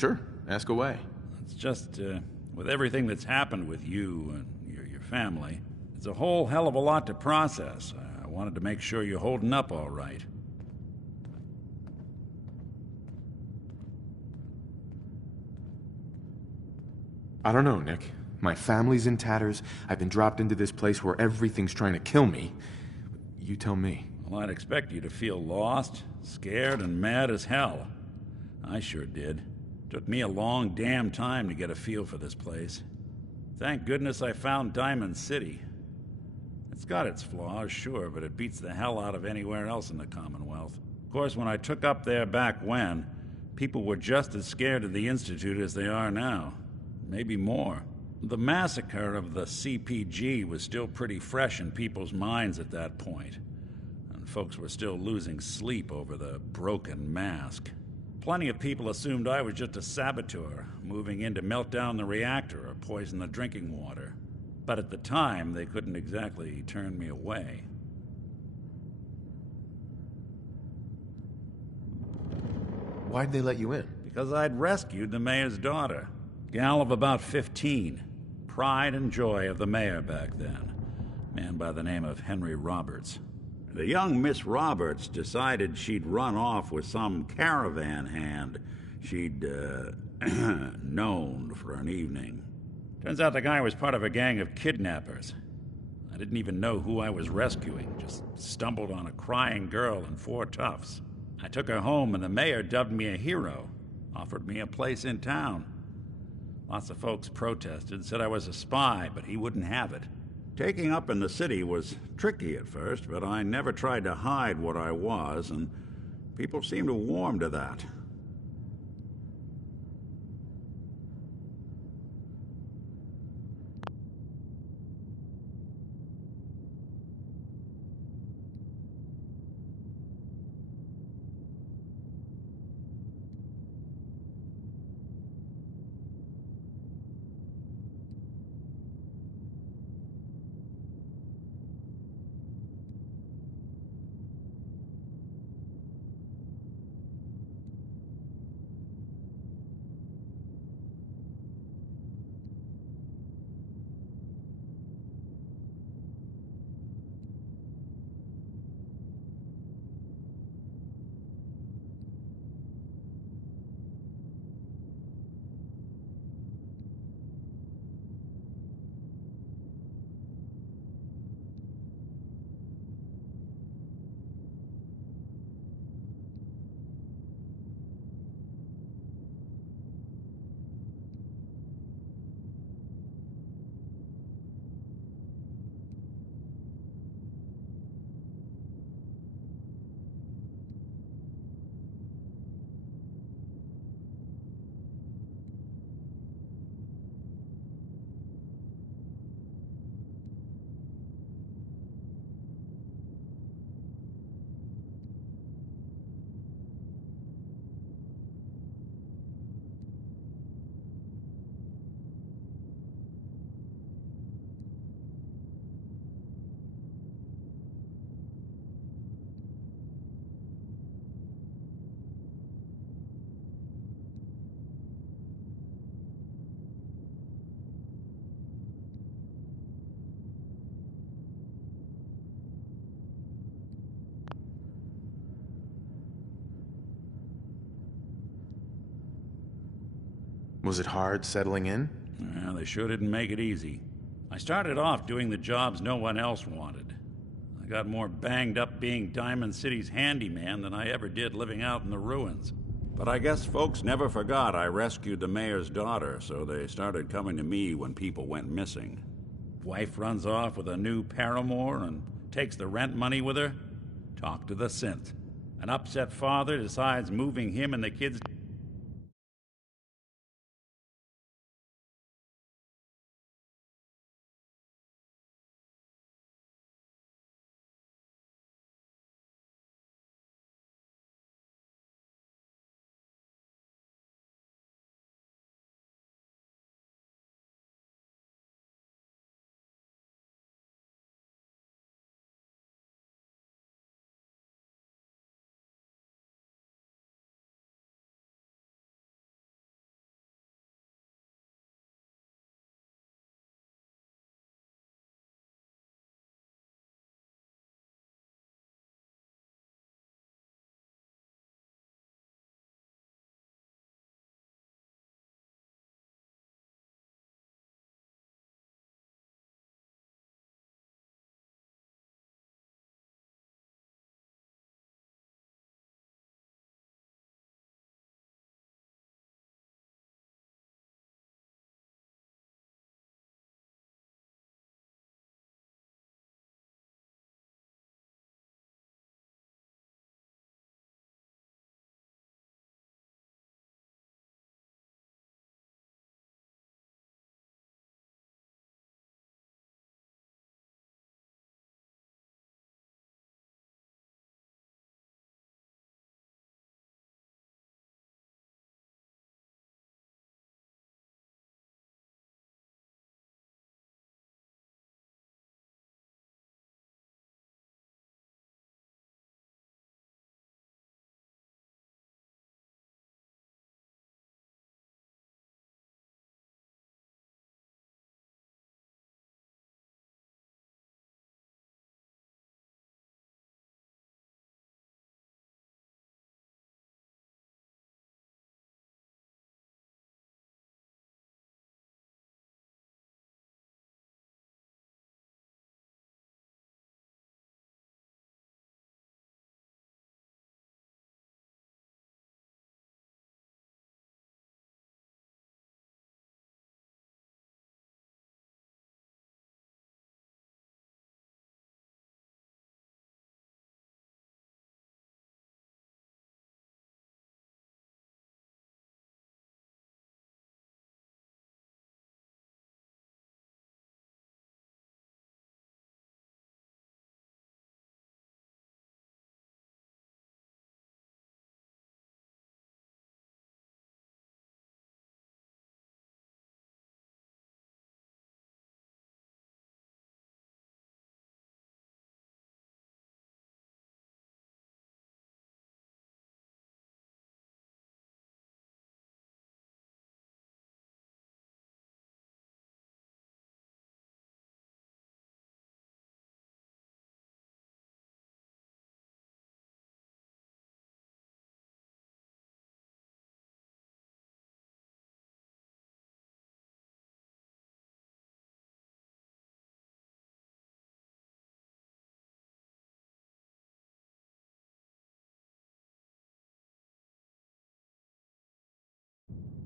Sure, ask away. It's just, with everything that's happened with you and your family, it's a whole hell of a lot to process. I wanted to make sure you're holding up all right. I don't know, Nick. My family's in tatters. I've been dropped into this place where everything's trying to kill me. You tell me. Well, I'd expect you to feel lost, scared, and mad as hell. I sure did. Took me a long damn time to get a feel for this place. Thank goodness I found Diamond City. It's got its flaws, sure, but it beats the hell out of anywhere else in the Commonwealth. Of course, when I took up there back when, people were just as scared of the Institute as they are now. Maybe more. The massacre of the CPG was still pretty fresh in people's minds at that point, and folks were still losing sleep over the broken mask. Plenty of people assumed I was just a saboteur, moving in to melt down the reactor or poison the drinking water. But at the time, they couldn't exactly turn me away. Why'd they let you in? Because I'd rescued the mayor's daughter. Gal of about 15. Pride and joy of the mayor back then. Man by the name of Henry Roberts. The young Miss Roberts decided she'd run off with some caravan hand she'd, known for an evening. Turns out the guy was part of a gang of kidnappers. I didn't even know who I was rescuing, just stumbled on a crying girl and 4 toughs. I took her home and the mayor dubbed me a hero, offered me a place in town. Lots of folks protested, said I was a spy, but he wouldn't have it. Taking up in the city was tricky at first, but I never tried to hide what I was, and people seemed to warm to that. Was it hard settling in? Well, they sure didn't make it easy. I started off doing the jobs no one else wanted. I got more banged up being Diamond City's handyman than I ever did living out in the ruins. But I guess folks never forgot I rescued the mayor's daughter, so they started coming to me when people went missing. Wife runs off with a new paramour and takes the rent money with her. Talk to the synth. An upset father decides moving him and the kids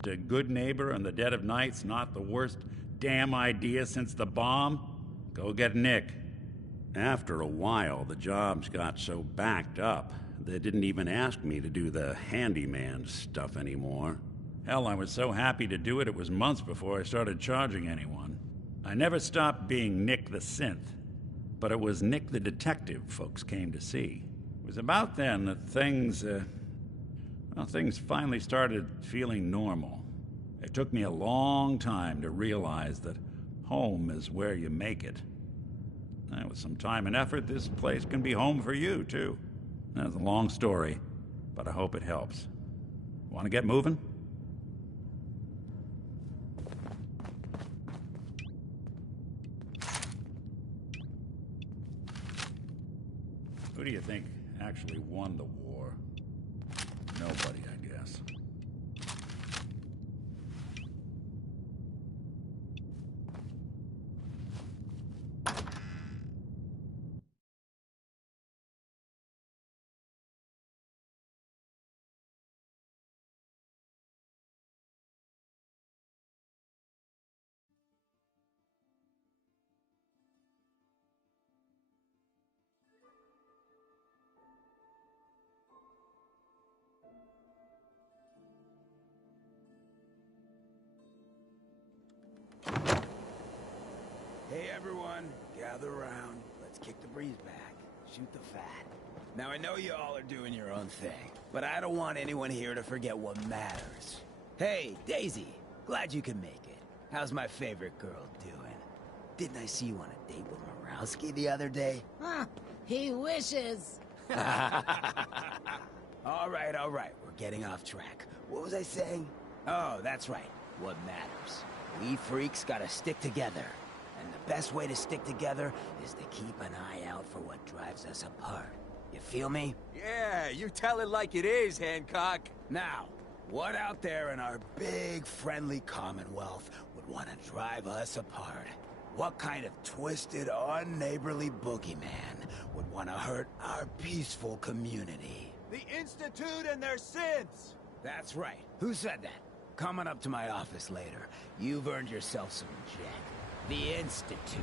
That good neighbor in the dead of night's not the worst damn idea since the bomb? Go get Nick. After a while, the jobs got so backed up, they didn't even ask me to do the handyman stuff anymore. Hell, I was so happy to do it, it was months before I started charging anyone. I never stopped being Nick the Synth, but it was Nick the Detective folks came to see. It was about then that things finally started feeling normal. It took me a long time to realize that home is where you make it. And with some time and effort, this place can be home for you, too. That's a long story, but I hope it helps. Want to get moving? Who do you think actually won the war? Nobody, I guess. Hey everyone, gather around. Let's kick the breeze back. Shoot the fat. Now I know you all are doing your own thing, but I don't want anyone here to forget what matters. Hey, Daisy, glad you can make it. How's my favorite girl doing? Didn't I see you on a date with Morowski the other day? Huh, he wishes. All right, we're getting off track. What was I saying? Oh, that's right, what matters. We freaks gotta stick together. And the best way to stick together is to keep an eye out for what drives us apart. You feel me? Yeah, you tell it like it is, Hancock. Now, what out there in our big, friendly Commonwealth would want to drive us apart? What kind of twisted, unneighborly boogeyman would want to hurt our peaceful community? The Institute and their synths! That's right. Who said that? Coming up to my office later. You've earned yourself some jet. The Institute.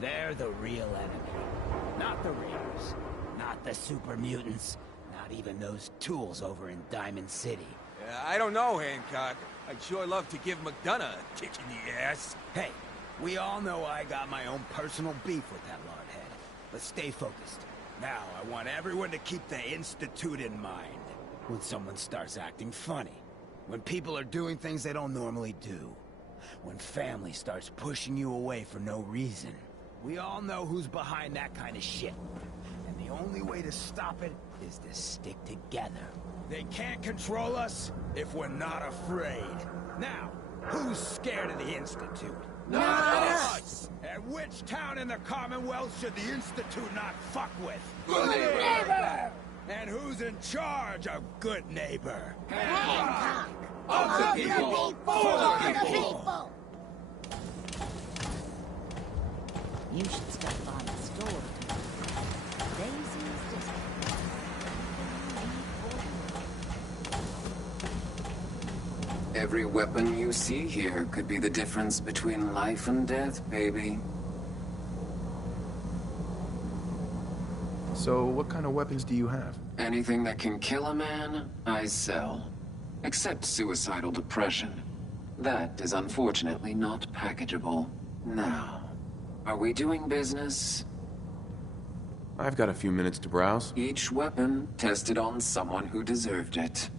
They're the real enemy. Not the Raiders. Not the super mutants. Not even those tools over in Diamond City. I don't know, Hancock. I'd sure love to give McDonough a kick in the ass. Hey, we all know I got my own personal beef with that lordhead. But stay focused. Now, I want everyone to keep the Institute in mind. When someone starts acting funny. When people are doing things they don't normally do. When family starts pushing you away for no reason. We all know who's behind that kind of shit. And the only way to stop it is to stick together. They can't control us if we're not afraid. Now, who's scared of the Institute? Not us! And which town in the Commonwealth should the Institute not fuck with? Good neighbor! And who's in charge of Good Neighbor? Hancock! Of the people, for the people! You should stop by the store. Daisy's just... Every weapon you see here could be the difference between life and death, baby. So, what kind of weapons do you have? Anything that can kill a man, I sell. Except suicidal depression. That is unfortunately not packageable. Now, are we doing business? I've got a few minutes to browse. Each weapon tested on someone who deserved it.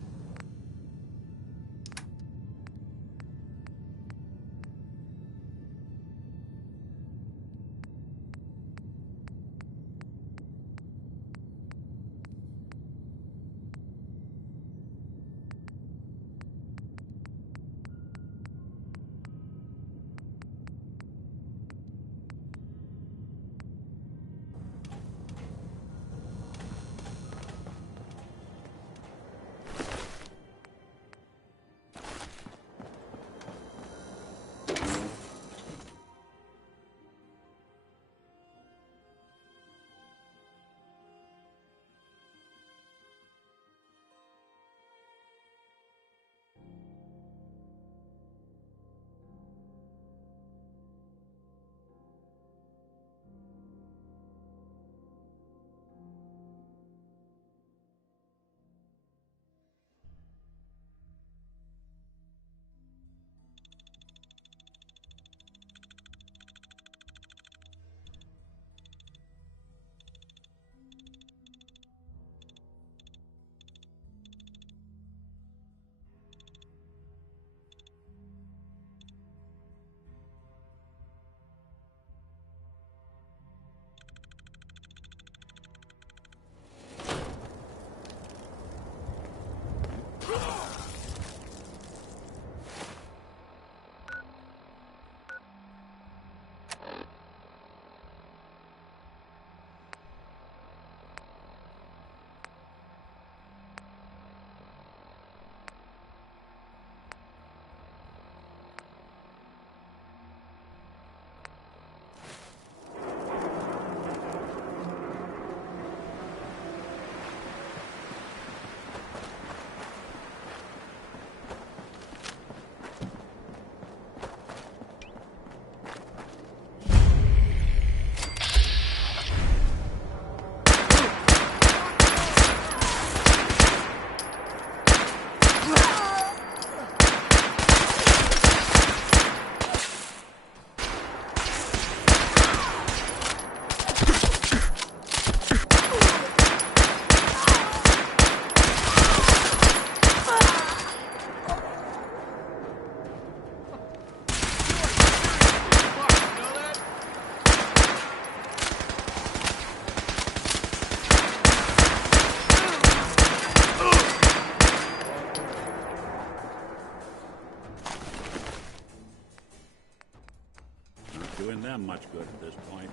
doing them much good at this point.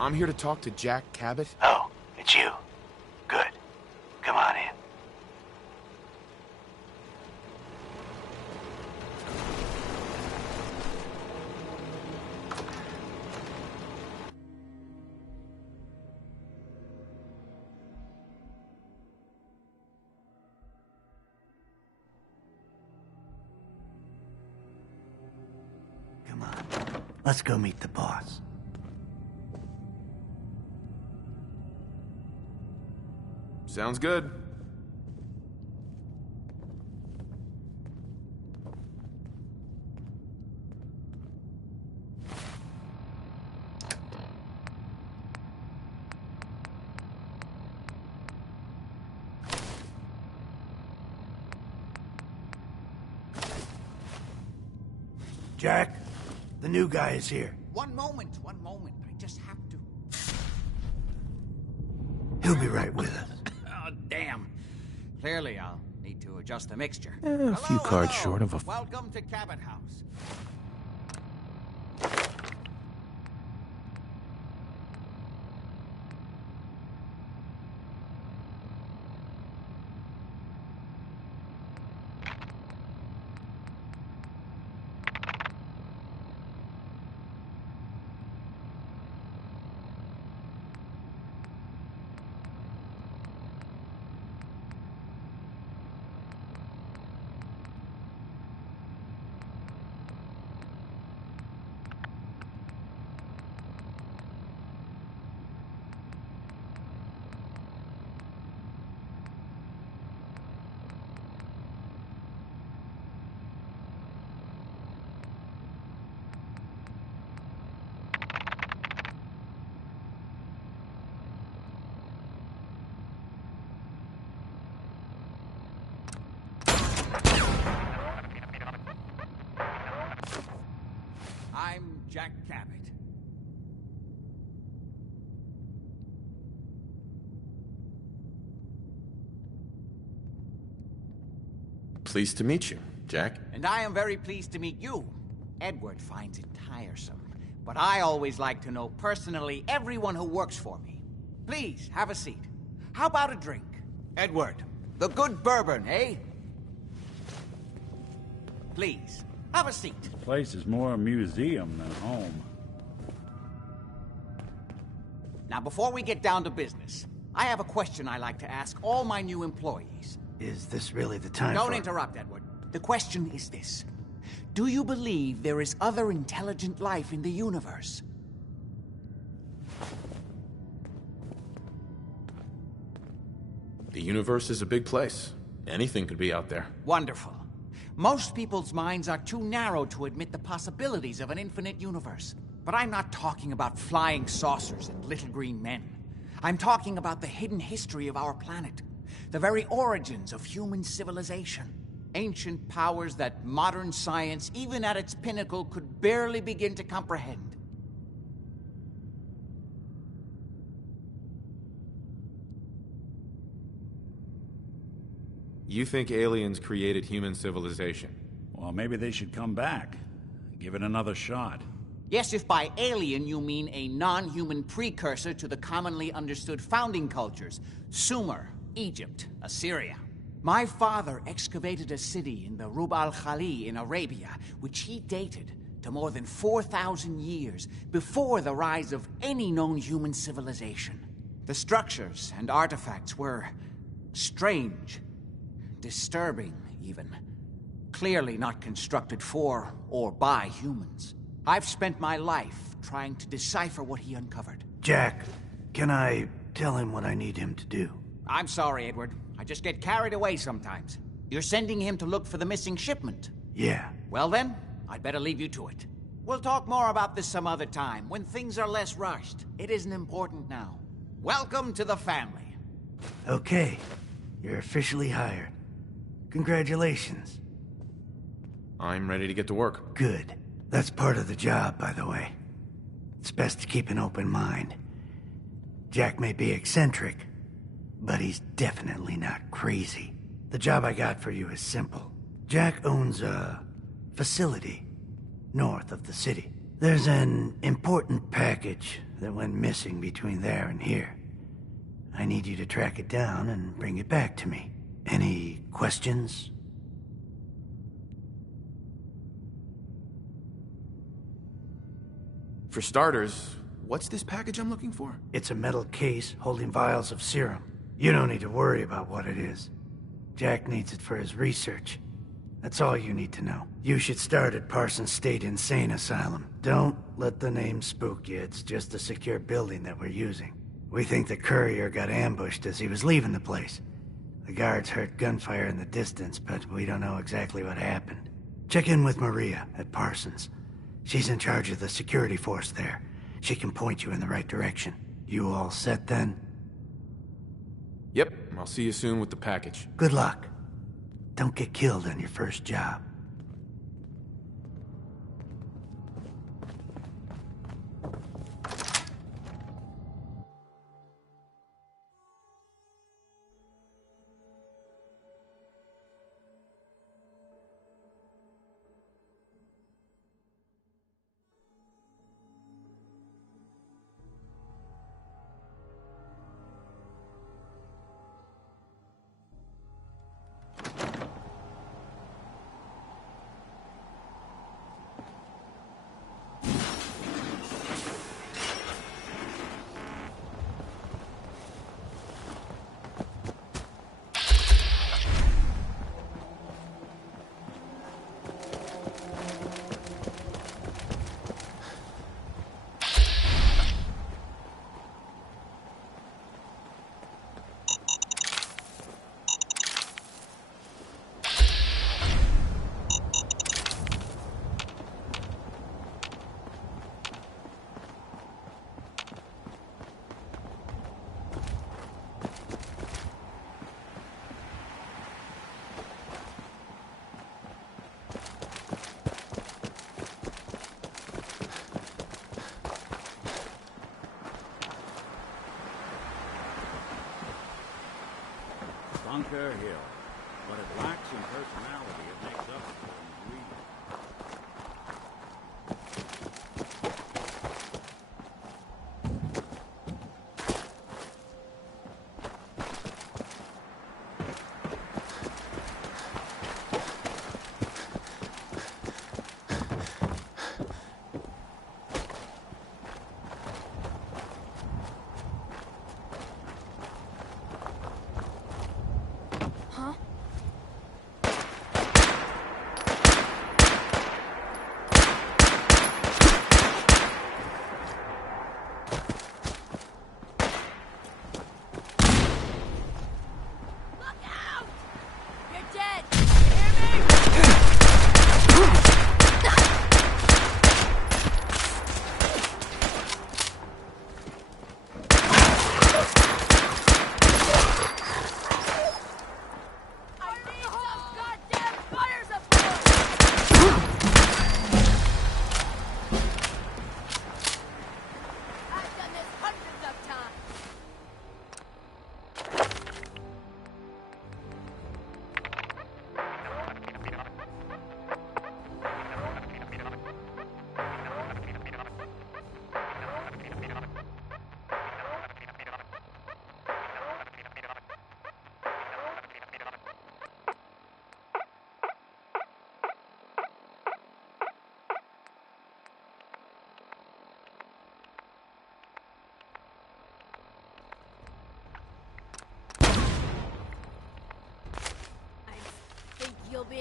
I'm here to talk to Jack Cabot. Oh, it's you. Good. Come on in. Come on. Let's go meet the boss. Sounds good. Jack, the new guy is here. One moment. I just have to... He'll be right with us. Oh, damn. Clearly, I'll need to adjust the mixture. A few cards short of a... Welcome to Cabot House. I'm Jack Cabot. Pleased to meet you, Jack. And I am very pleased to meet you. Edward finds it tiresome, but I always like to know personally everyone who works for me. Please, have a seat. How about a drink? Edward, the good bourbon, eh? Please, have a seat. This place is more a museum than home. Now, before we get down to business, I have a question I like to ask all my new employees. Is this really the time Don't for... interrupt, Edward. The question is this. Do you believe there is other intelligent life in the universe? The universe is a big place. Anything could be out there. Wonderful. Most people's minds are too narrow to admit the possibilities of an infinite universe. But I'm not talking about flying saucers and little green men. I'm talking about the hidden history of our planet. The very origins of human civilization. Ancient powers that modern science, even at its pinnacle, could barely begin to comprehend. You think aliens created human civilization? Well, maybe they should come back. Give it another shot. Yes, if by alien you mean a non-human precursor to the commonly understood founding cultures, Sumer, Egypt, Assyria. My father excavated a city in the Rub al-Khali in Arabia, which he dated to more than 4,000 years before the rise of any known human civilization. The structures and artifacts were strange, disturbing even. Clearly not constructed for or by humans. I've spent my life trying to decipher what he uncovered. Jack, can I tell him what I need him to do? I'm sorry, Edward. I just get carried away sometimes. You're sending him to look for the missing shipment? Yeah. Well then, I'd better leave you to it. We'll talk more about this some other time, when things are less rushed. It isn't important now. Welcome to the family. Okay. You're officially hired. Congratulations. I'm ready to get to work. Good. That's part of the job, by the way. It's best to keep an open mind. Jack may be eccentric, but he's definitely not crazy. The job I got for you is simple. Jack owns a facility north of the city. There's an important package that went missing between there and here. I need you to track it down and bring it back to me. Any questions? For starters, what's this package I'm looking for? It's a metal case holding vials of serum. You don't need to worry about what it is. Jack needs it for his research. That's all you need to know. You should start at Parsons State Insane Asylum. Don't let the name spook you. It's just a secure building that we're using. We think the courier got ambushed as he was leaving the place. The guards heard gunfire in the distance, but we don't know exactly what happened. Check in with Maria at Parsons. She's in charge of the security force there. She can point you in the right direction. You all set then? Yep, I'll see you soon with the package. Good luck. Don't get killed on your first job. Bunker Hill. But it lacks in personality. It makes up for it in greed.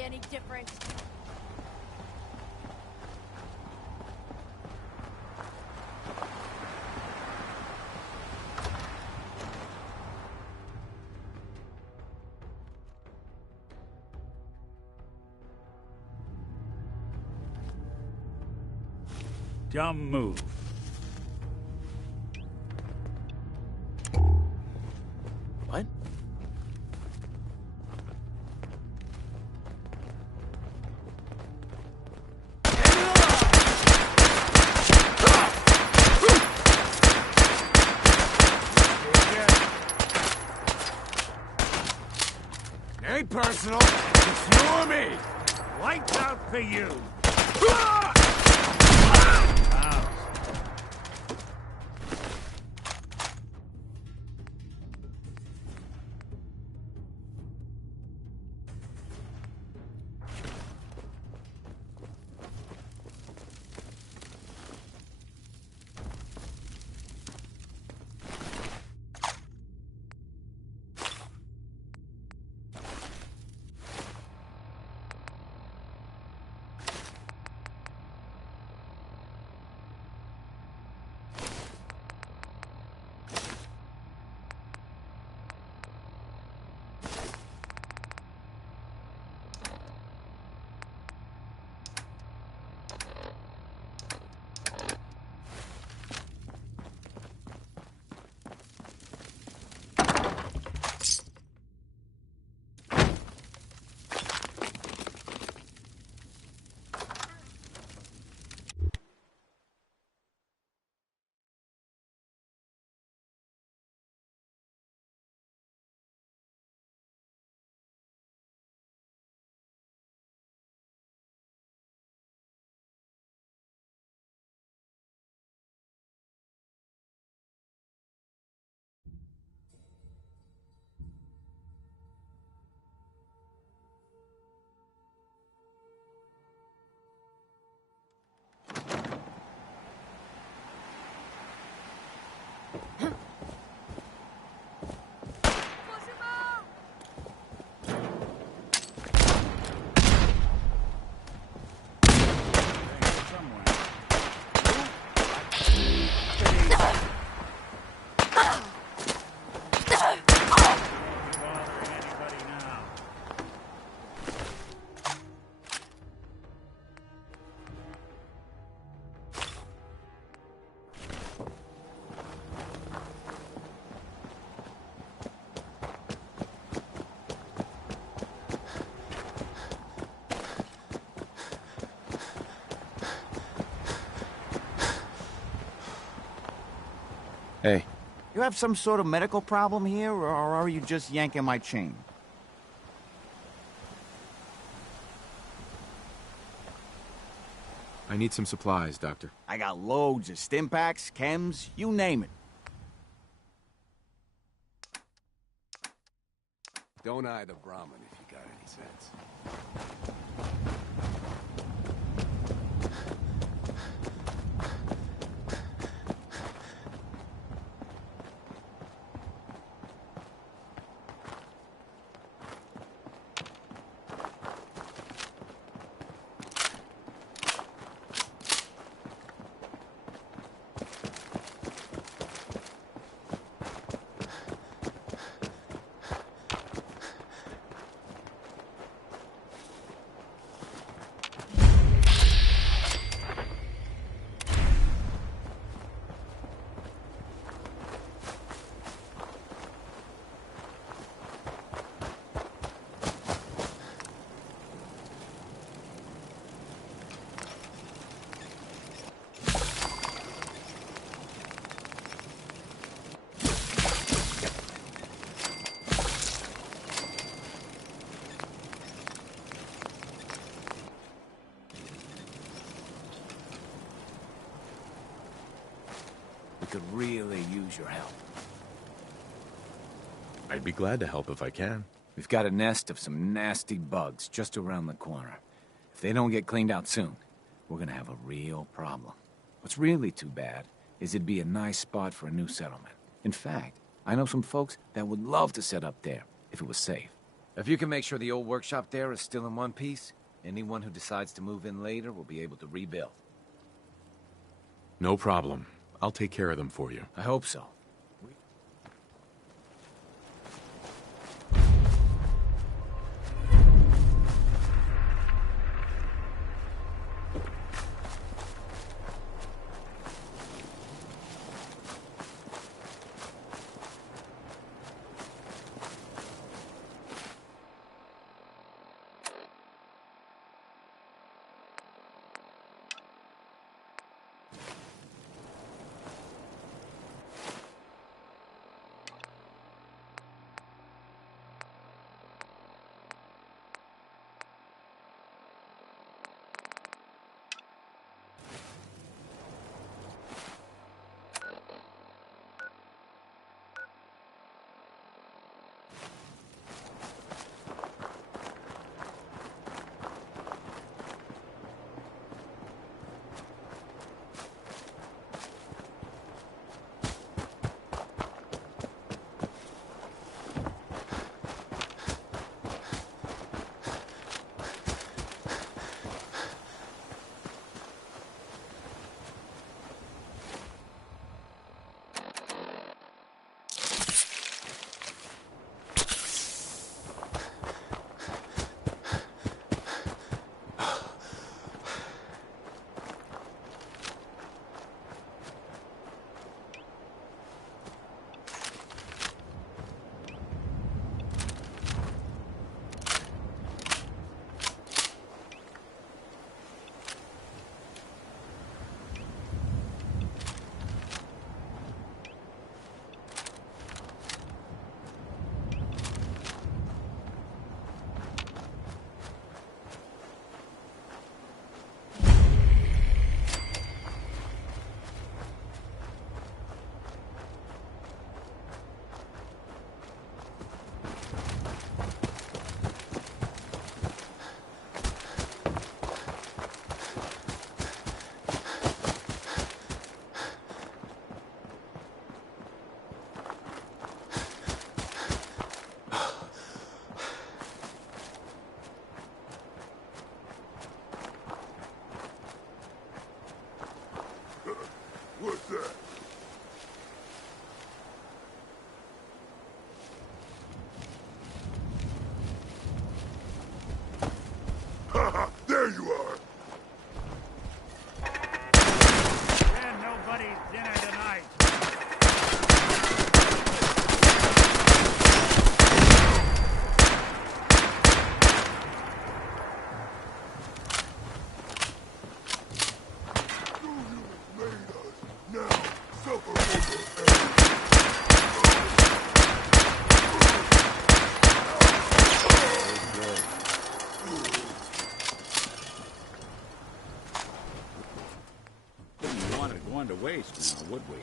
any different. Dumb move. What? Ain't personal. It's you or me. Lights out for you. Hey, You have some sort of medical problem here, or are you just yanking my chain? I need some supplies, Doctor. I got loads of stim packs, chems, you name it. Don't eye the Brahmin if you got any sense. We could really use your help. I'd be glad to help if I can. We've got a nest of some nasty bugs just around the corner. If they don't get cleaned out soon, we're gonna have a real problem. What's really too bad is it'd be a nice spot for a new settlement. In fact, I know some folks that would love to set up there if it was safe. If you can make sure the old workshop there is still in one piece, anyone who decides to move in later will be able to rebuild. No problem. I'll take care of them for you. I hope so. There you are! And nobody's dinner tonight. You made us. Now, suffer for your errors. Wouldn't want it going to waste now, would we?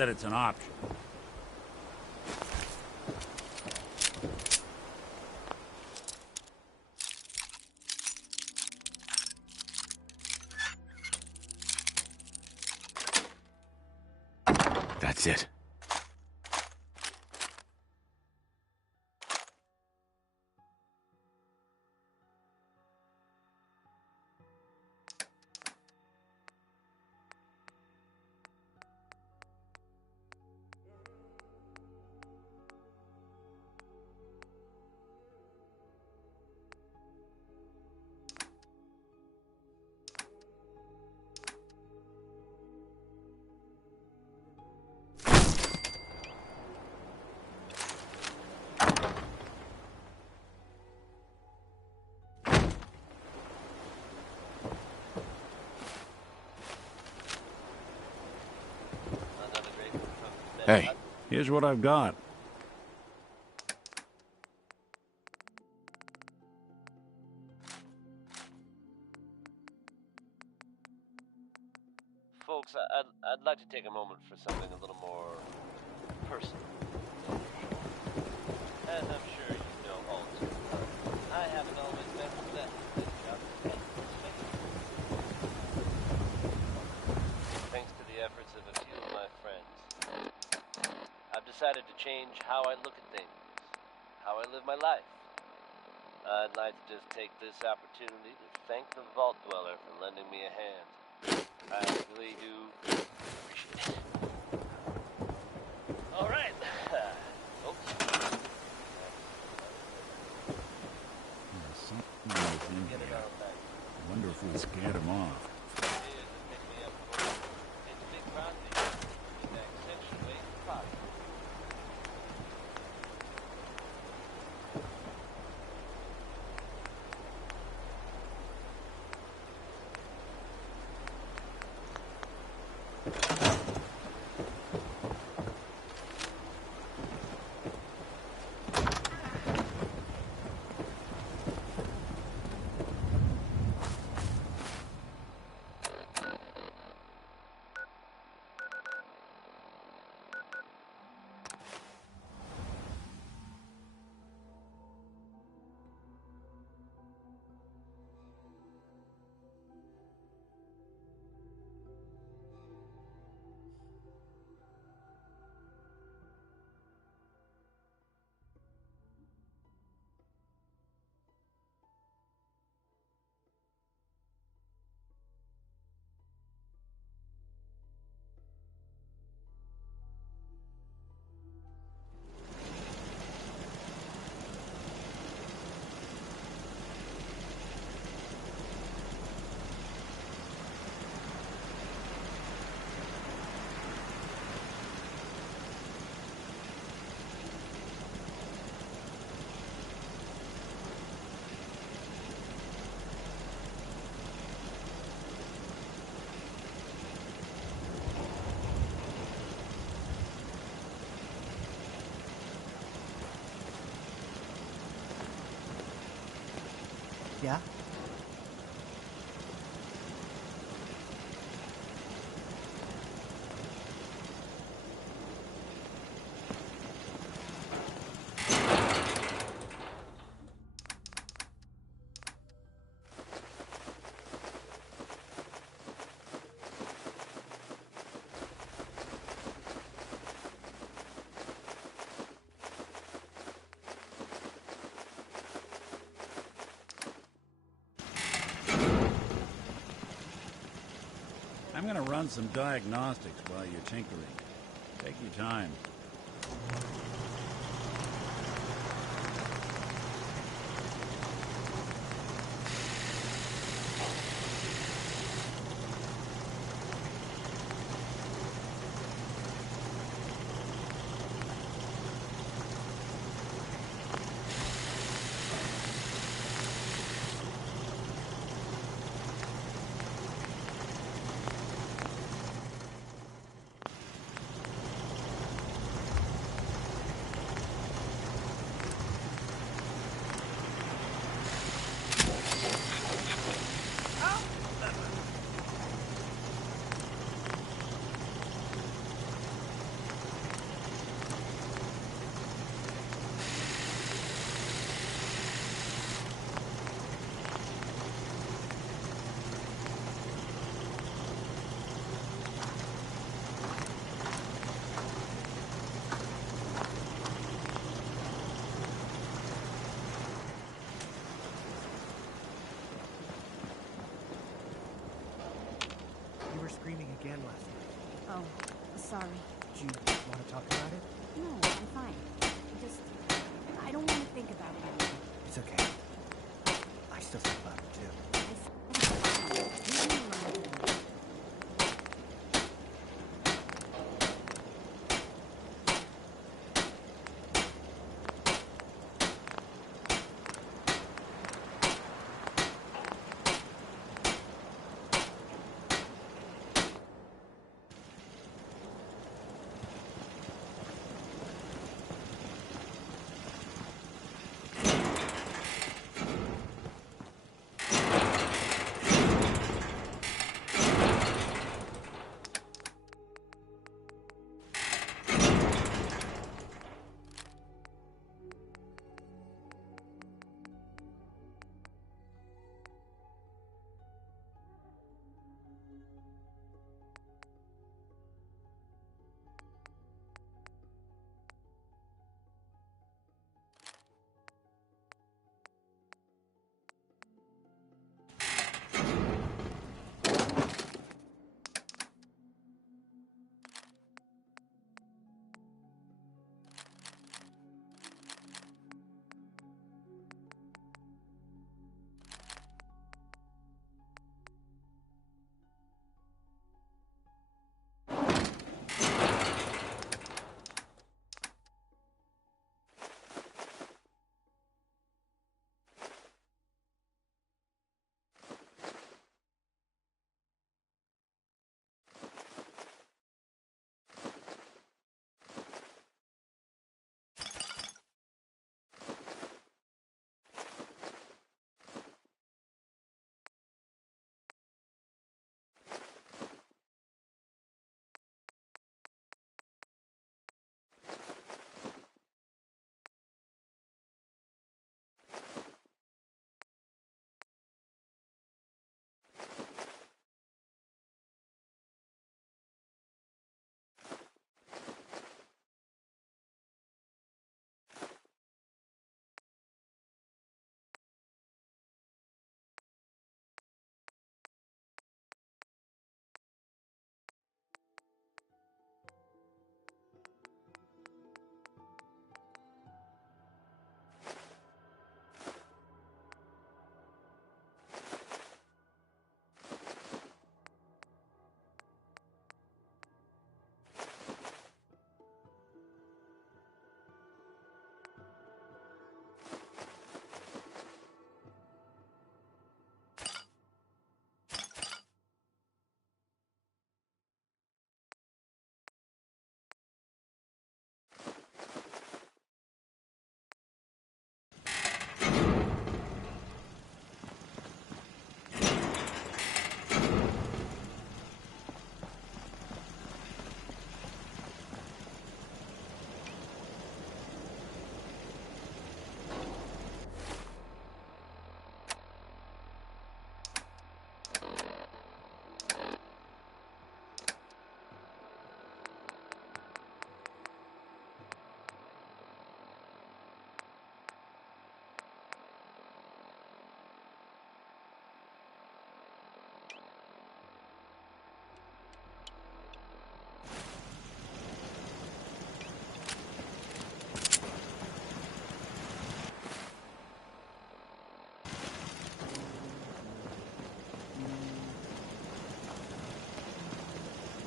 that it's an option. That's it. Hey. Here's what I've got. Folks, I'd like to take a moment for something a little more personal. As I'm sure you know all too well, I haven't always been the best at this job. Thanks to the efforts of a few of my friends, I've decided to change how I look at things, how I live my life. I'd like to just take this opportunity to thank the Vault Dweller for lending me a hand. I really do appreciate it. All right. Oops. Something was in here. I wonder if we scared him off. Yeah? I'm gonna run some diagnostics while you're tinkering. Take your time. again last night. Oh, sorry. Do you want to talk about it? No, I'm fine. I don't want to think about it anymore. It's okay. I still think about it too. Leave me alone.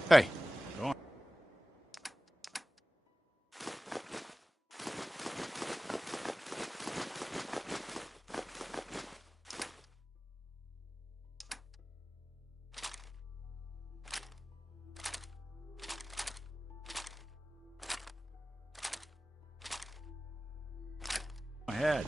Hey. Go on. Ahead.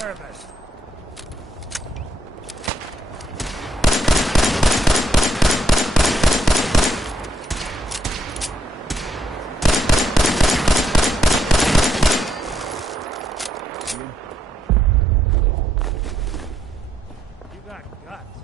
service. You got guts.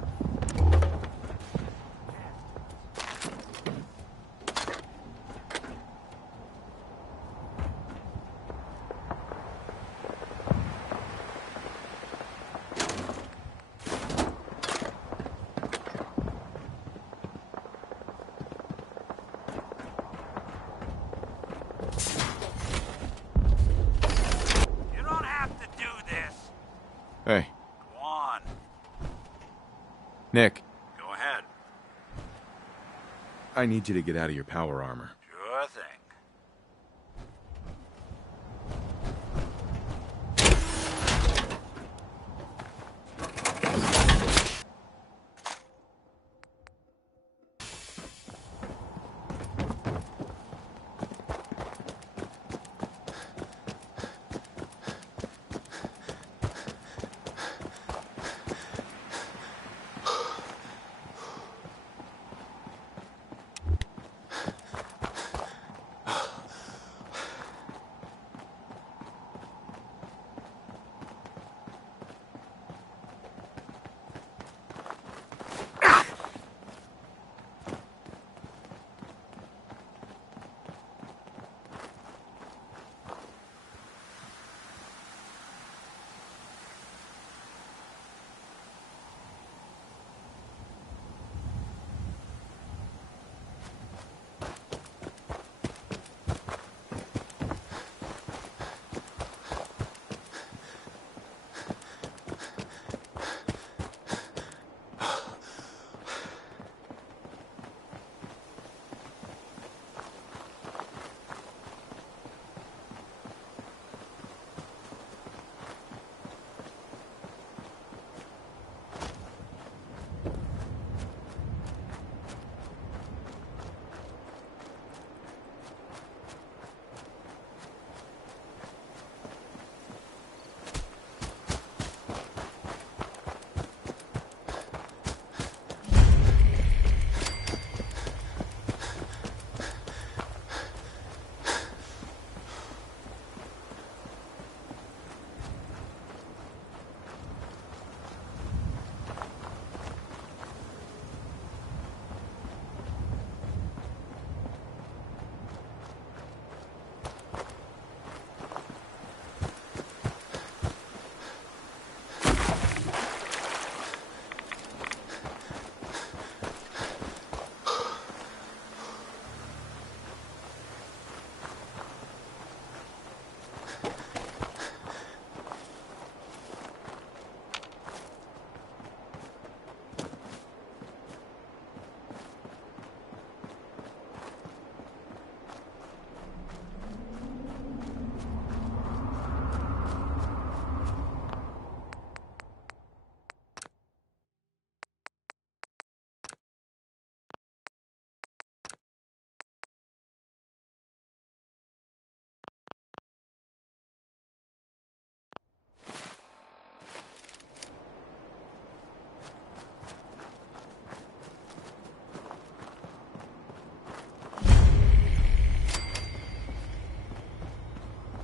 You don't have to do this. Hey, Go on. Nick. Go ahead. I need you to get out of your power armor. Sure thing.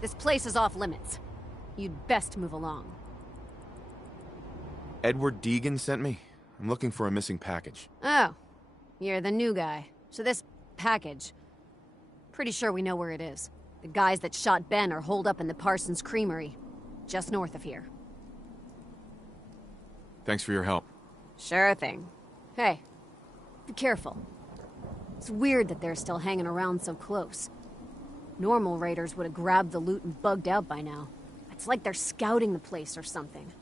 This place is off limits. You'd best move along. Edward Deegan sent me. I'm looking for a missing package. Oh, you're the new guy. So this package... Pretty sure we know where it is. The guys that shot Ben are holed up in the Parsons Creamery, just north of here. Thanks for your help. Sure thing. Hey, be careful. It's weird that they're still hanging around so close. Normal raiders would have grabbed the loot and bugged out by now. It's like they're scouting the place or something.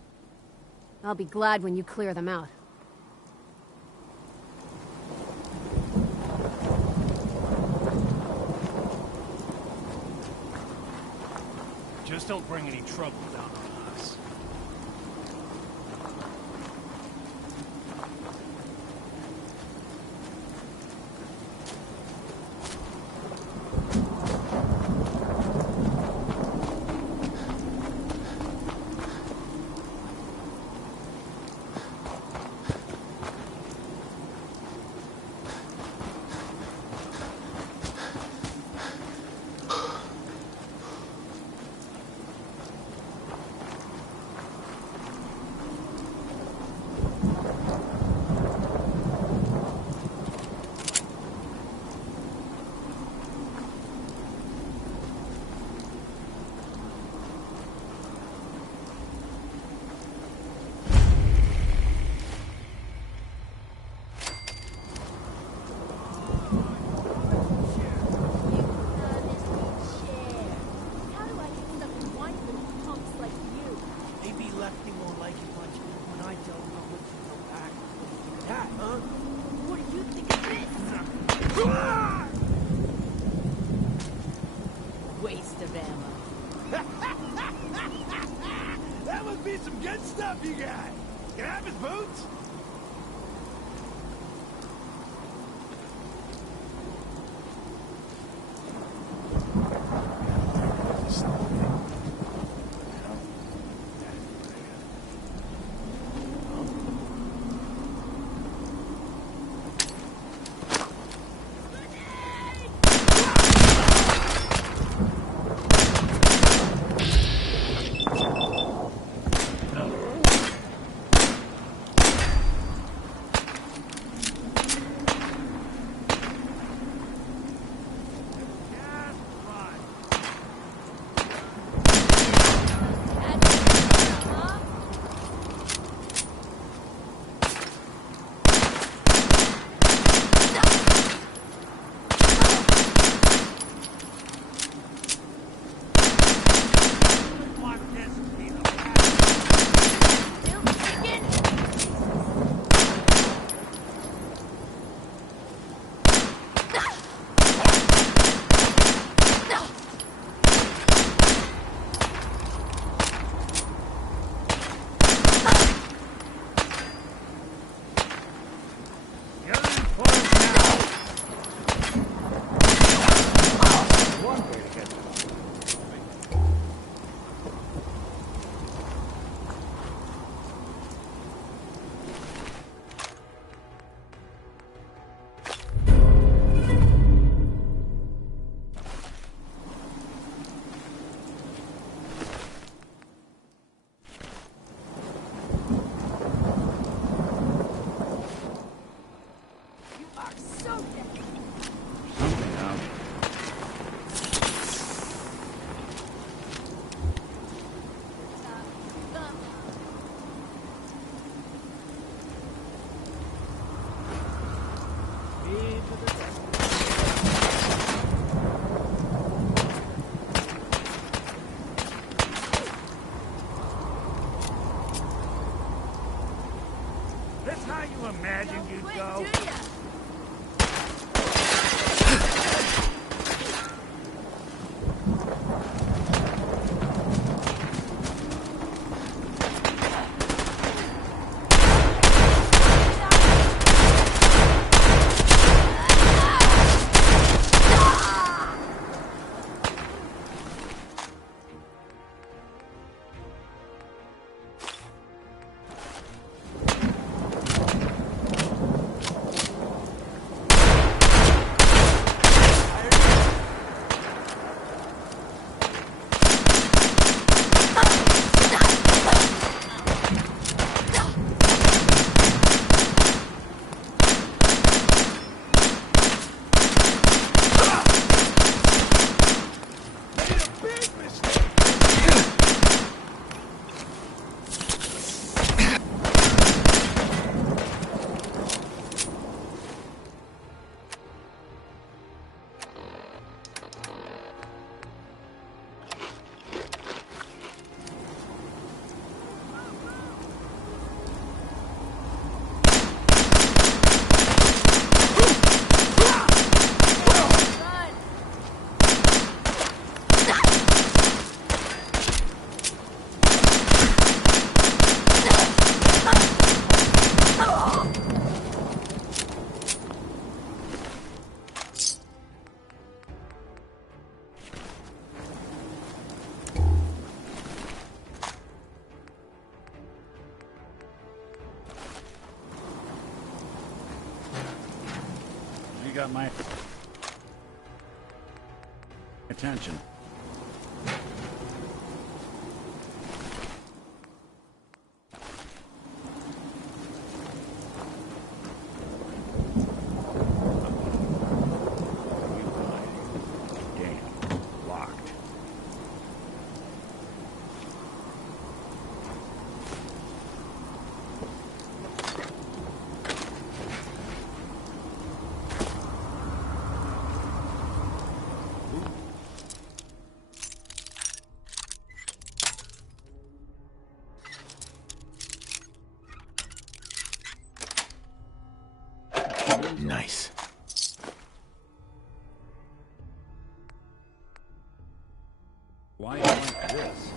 I'll be glad when you clear them out. Just don't bring any trouble down on us. That must be some good stuff you got. Can I have his boots? Imagine you'd go. You got my attention. Damn, locked. Nice. Why do you want this?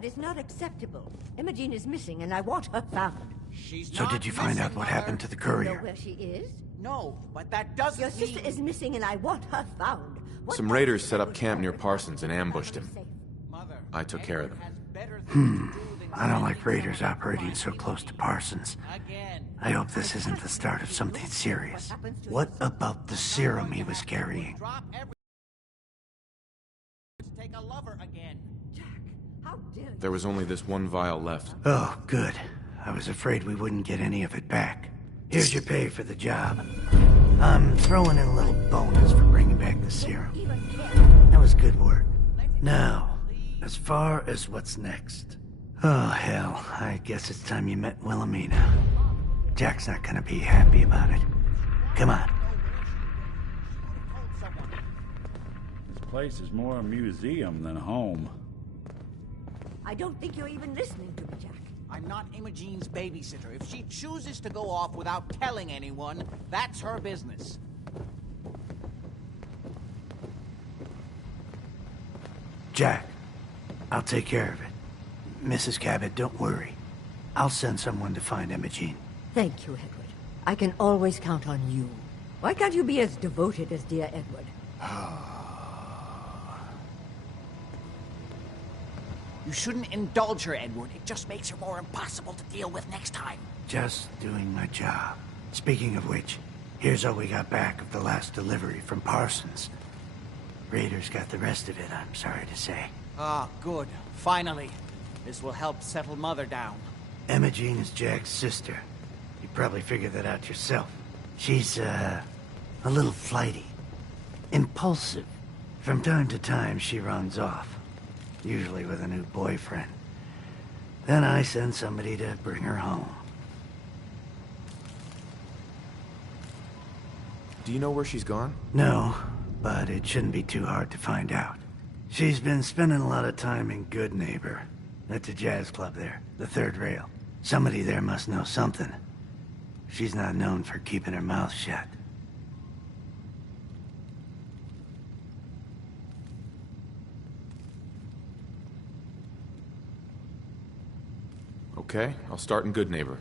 That is not acceptable. Imogene is missing, and I want her found. So did you find out what happened to the courier? Know where she is? No, but that doesn't Your sister is missing, and I want her found. Some raiders set up camp near Parsons and ambushed him. I took care of them. I don't like raiders operating so close to Parsons. I hope this isn't the start of something serious. What about the serum he was carrying? Take a lover again. How dare you? There was only this one vial left. Oh, good. I was afraid we wouldn't get any of it back. Here's your pay for the job. I'm throwing in a little bonus for bringing back the serum. That was good work. Now, as far as what's next. Oh, hell. I guess it's time you met Wilhelmina. Jack's not gonna be happy about it. Come on. This place is more a museum than a home. I don't think you're even listening to me, Jack. I'm not Imogene's babysitter. If she chooses to go off without telling anyone, that's her business. Jack, I'll take care of it. Mrs. Cabot, don't worry. I'll send someone to find Imogene. Thank you, Edward. I can always count on you. Why can't you be as devoted as dear Edward? You shouldn't indulge her, Edward. It just makes her more impossible to deal with next time. Just doing my job. Speaking of which, here's all we got back of the last delivery from Parsons. Raiders got the rest of it, I'm sorry to say. Ah, good. Finally. This will help settle Mother down. Imogene is Jack's sister. You probably figured that out yourself. She's, a little flighty. Impulsive. From time to time, she runs off. Usually with a new boyfriend. Then I send somebody to bring her home. Do you know where she's gone? No, but it shouldn't be too hard to find out. She's been spending a lot of time in Good Neighbor. That's a jazz club there, the third rail. Somebody there must know something. She's not known for keeping her mouth shut. Okay, I'll start in Good Neighbor.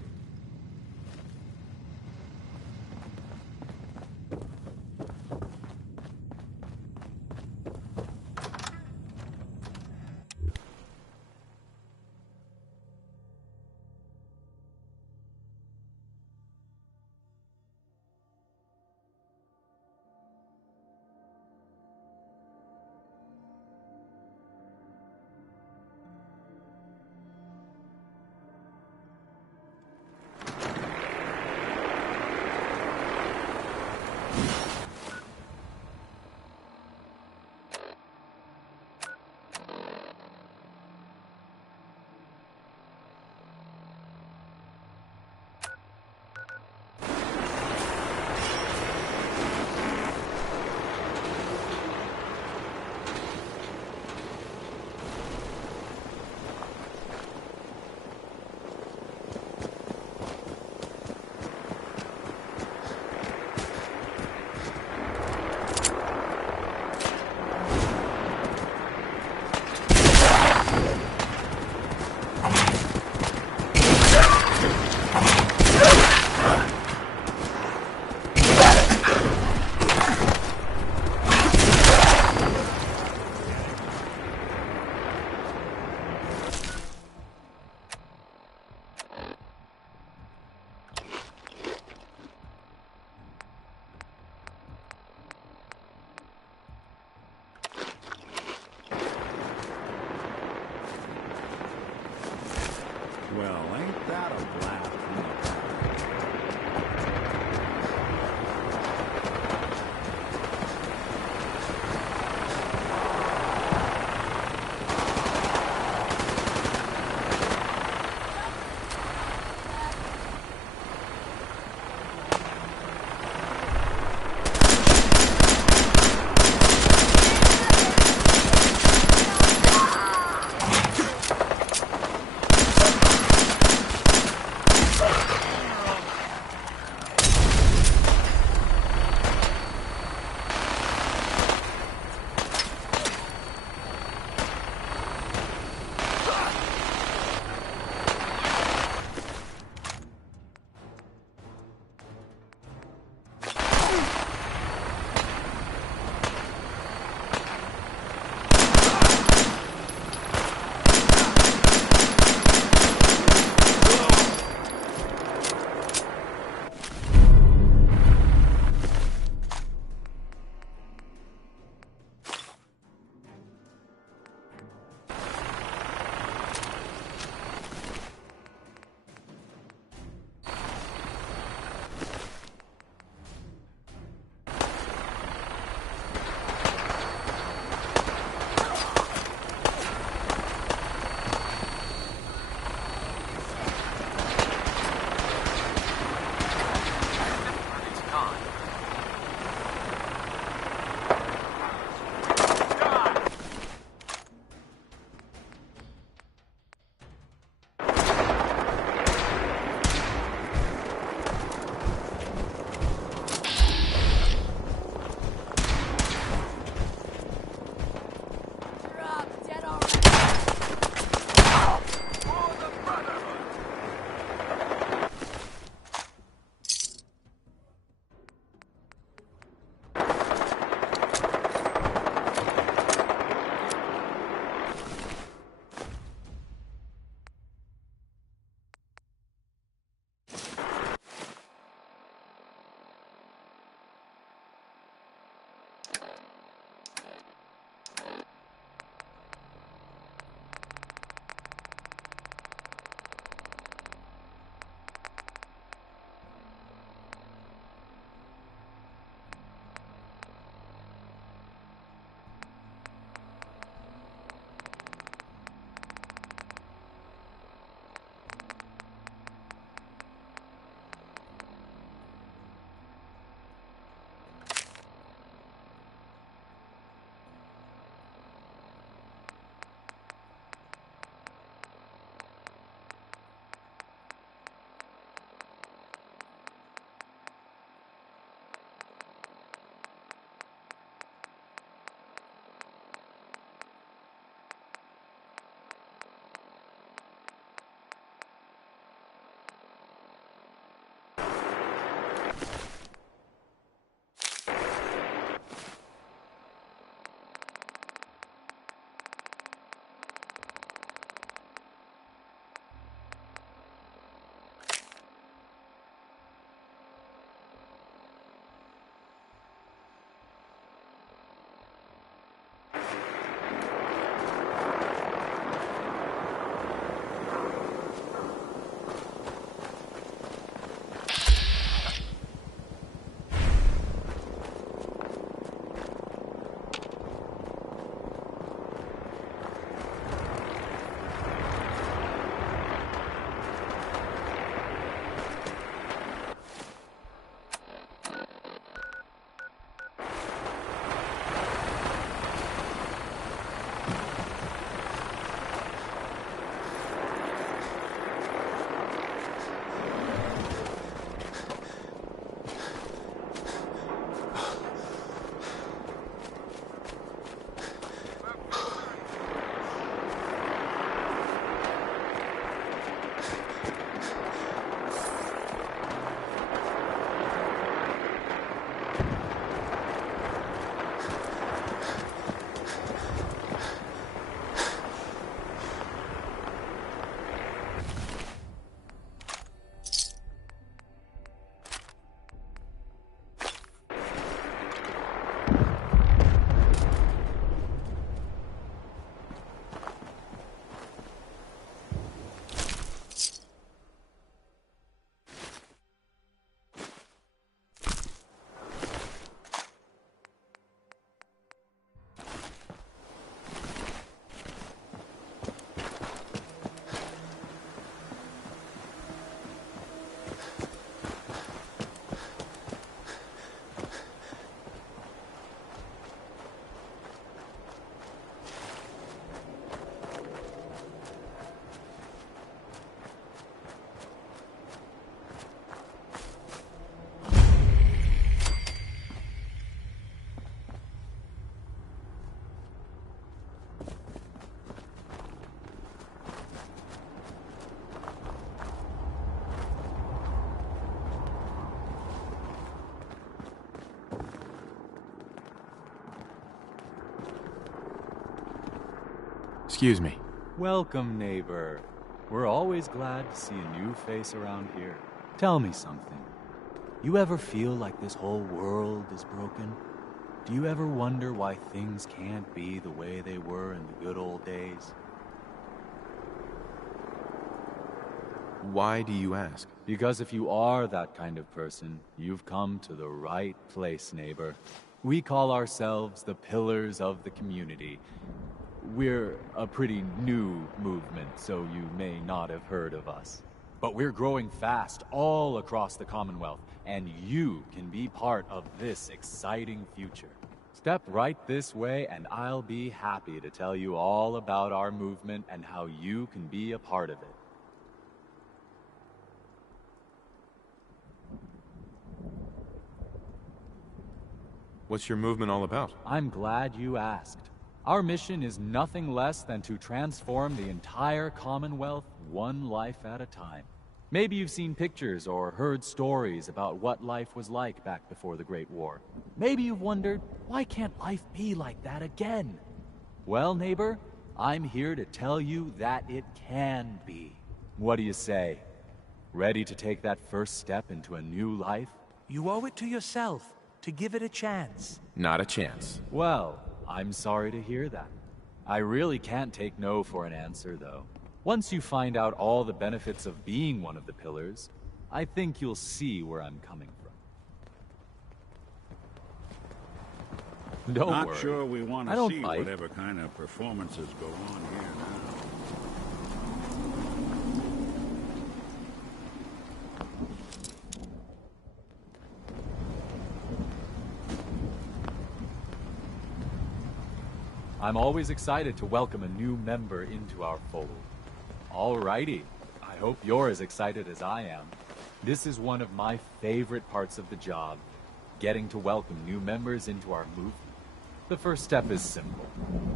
Well, ain't that a blast? Excuse me. Welcome, neighbor. We're always glad to see a new face around here. Tell me something. You ever feel like this whole world is broken? Do you ever wonder why things can't be the way they were in the good old days? Why do you ask? Because if you are that kind of person, you've come to the right place, neighbor. We call ourselves the Pillars of the Community. We're a pretty new movement, so you may not have heard of us. But we're growing fast all across the Commonwealth, and you can be part of this exciting future. Step right this way, and I'll be happy to tell you all about our movement and how you can be a part of it. What's your movement all about? I'm glad you asked. Our mission is nothing less than to transform the entire Commonwealth one life at a time. Maybe you've seen pictures or heard stories about what life was like back before the Great War. Maybe you've wondered, why can't life be like that again? Well, neighbor, I'm here to tell you that it can be. What do you say? Ready to take that first step into a new life? You owe it to yourself to give it a chance. Not a chance. Well, I'm sorry to hear that. I really can't take no for an answer, though. Once you find out all the benefits of being one of the Pillars, I think you'll see where I'm coming from. Don't worry. Not sure we want I to don't see fight. whatever kind of performances go on here now. I'm always excited to welcome a new member into our fold. Alrighty, I hope you're as excited as I am. This is one of my favorite parts of the job, getting to welcome new members into our movement. The first step is simple.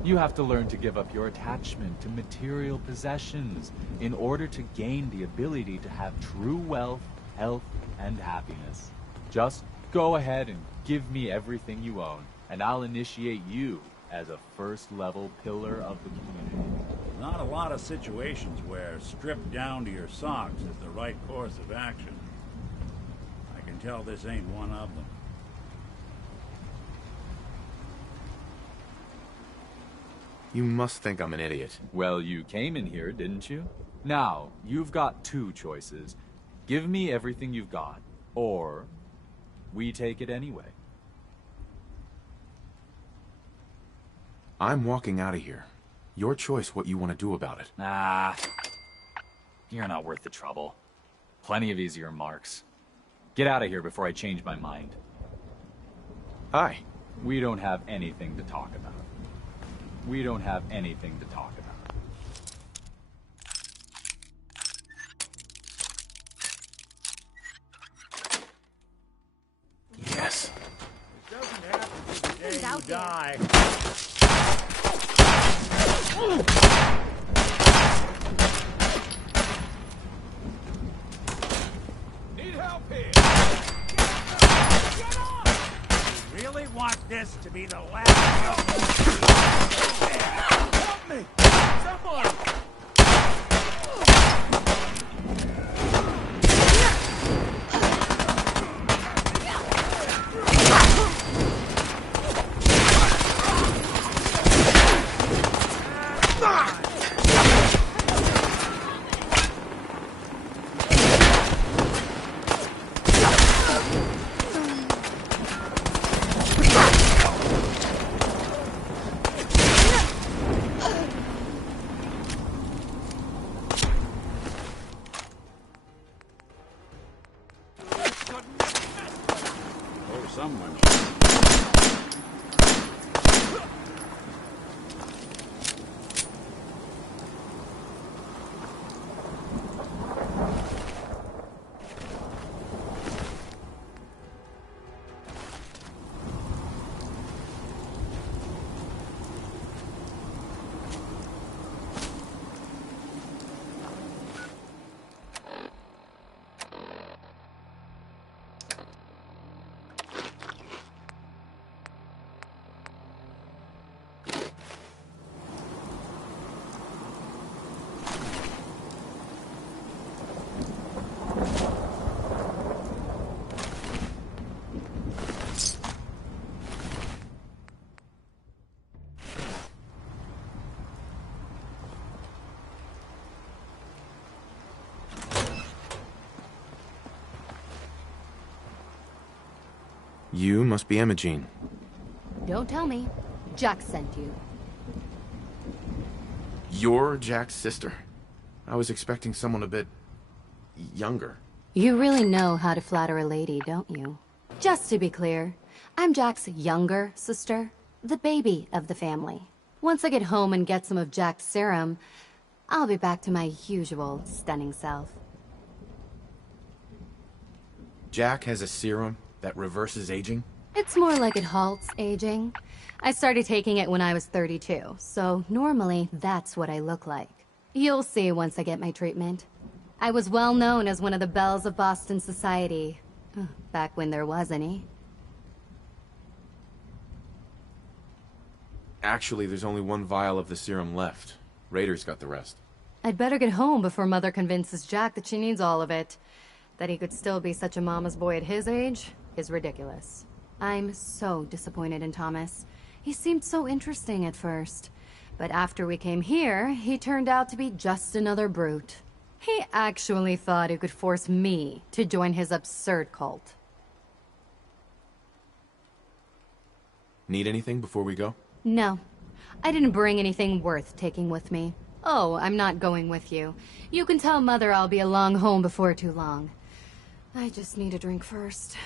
You have to learn to give up your attachment to material possessions in order to gain the ability to have true wealth, health, and happiness. Just go ahead and give me everything you own, and I'll initiate you as a first-level pillar of the community. Not a lot of situations where stripped down to your socks is the right course of action. I can tell this ain't one of them. You must think I'm an idiot. Well, you came in here, didn't you? Now, you've got two choices. Give me everything you've got, or we take it anyway. I'm walking out of here. Your choice what you want to do about it. Ah, you're not worth the trouble. Plenty of easier marks. Get out of here before I change my mind. Hi. We don't have anything to talk about. We don't have anything to talk about. Yes. It doesn't happen till the day you die. Need help here! Get up! You really want this to be the last? Help me! Someone! Someone. You must be Imogene. Don't tell me. Jack sent you. You're Jack's sister? I was expecting someone a bit... younger. You really know how to flatter a lady, don't you? Just to be clear, I'm Jack's younger sister, the baby of the family. Once I get home and get some of Jack's serum, I'll be back to my usual stunning self. Jack has a serum that reverses aging? It's more like it halts aging. I started taking it when I was 32, so normally that's what I look like. You'll see once I get my treatment. I was well known as one of the belles of Boston society, back when there was any. Actually, there's only one vial of the serum left. Raiders got the rest. I'd better get home before Mother convinces Jack that she needs all of it. That he could still be such a mama's boy at his age is ridiculous. I'm so disappointed in Thomas. He seemed so interesting at first. But after we came here, he turned out to be just another brute. He actually thought he could force me to join his absurd cult. Need anything before we go? No. I didn't bring anything worth taking with me. Oh, I'm not going with you. You can tell Mother I'll be along home before too long. I just need a drink first.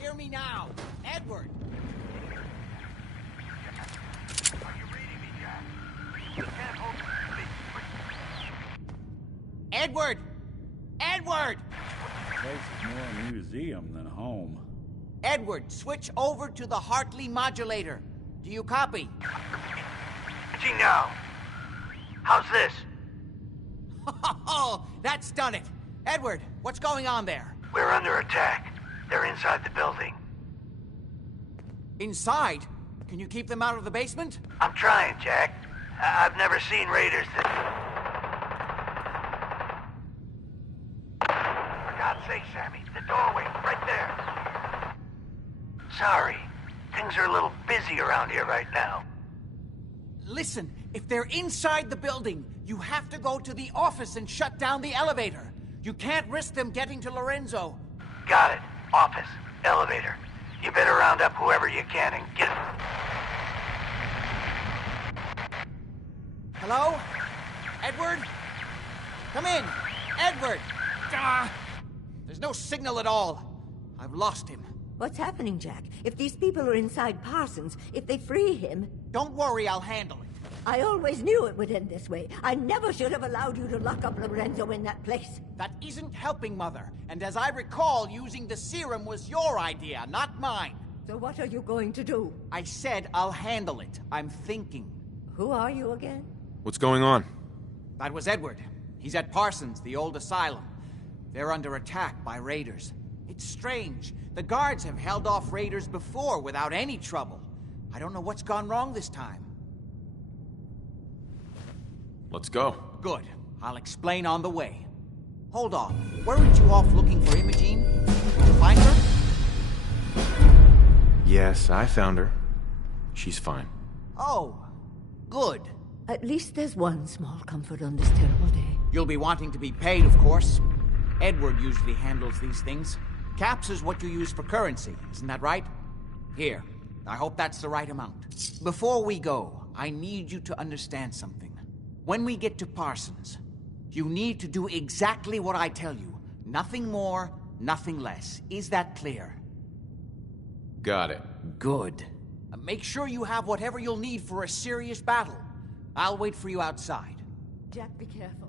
Hear me now! Edward! Are you reading me, Jack? You can't hold me. Edward! Edward! This place is more a museum than home. Edward, switch over to the Hartley modulator. Do you copy? Switching now. How's this? Oh, that's done it. Edward, what's going on there? We're under attack. They're inside the building. Inside? Can you keep them out of the basement? I'm trying, Jack. I've never seen raiders that... Sammy. The doorway, right there. Sorry. Things are a little busy around here right now. Listen, if they're inside the building, you have to go to the office and shut down the elevator. You can't risk them getting to Lorenzo. Got it. Office. Elevator. You better round up whoever you can and get... Hello? Edward? Come in! Edward! There's no signal at all. I've lost him. What's happening, Jack? If these people are inside Parsons, if they free him... Don't worry, I'll handle it. I always knew it would end this way. I never should have allowed you to lock up Lorenzo in that place. That isn't helping, Mother. And as I recall, using the serum was your idea, not mine. So what are you going to do? I said I'll handle it. I'm thinking. Who are you again? What's going on? That was Edward. He's at Parsons, the old asylum. They're under attack by raiders. It's strange. The guards have held off raiders before without any trouble. I don't know what's gone wrong this time. Let's go. Good. I'll explain on the way. Hold on. Weren't you off looking for Imogene? Did you find her? Yes, I found her. She's fine. Oh, good. At least there's one small comfort on this terrible day. You'll be wanting to be paid, of course. Edward usually handles these things. Caps is what you use for currency, isn't that right? Here, I hope that's the right amount. Before we go, I need you to understand something. When we get to Parsons, you need to do exactly what I tell you. Nothing more, nothing less. Is that clear? Got it. Good. Make sure you have whatever you'll need for a serious battle. I'll wait for you outside. Jack, be careful.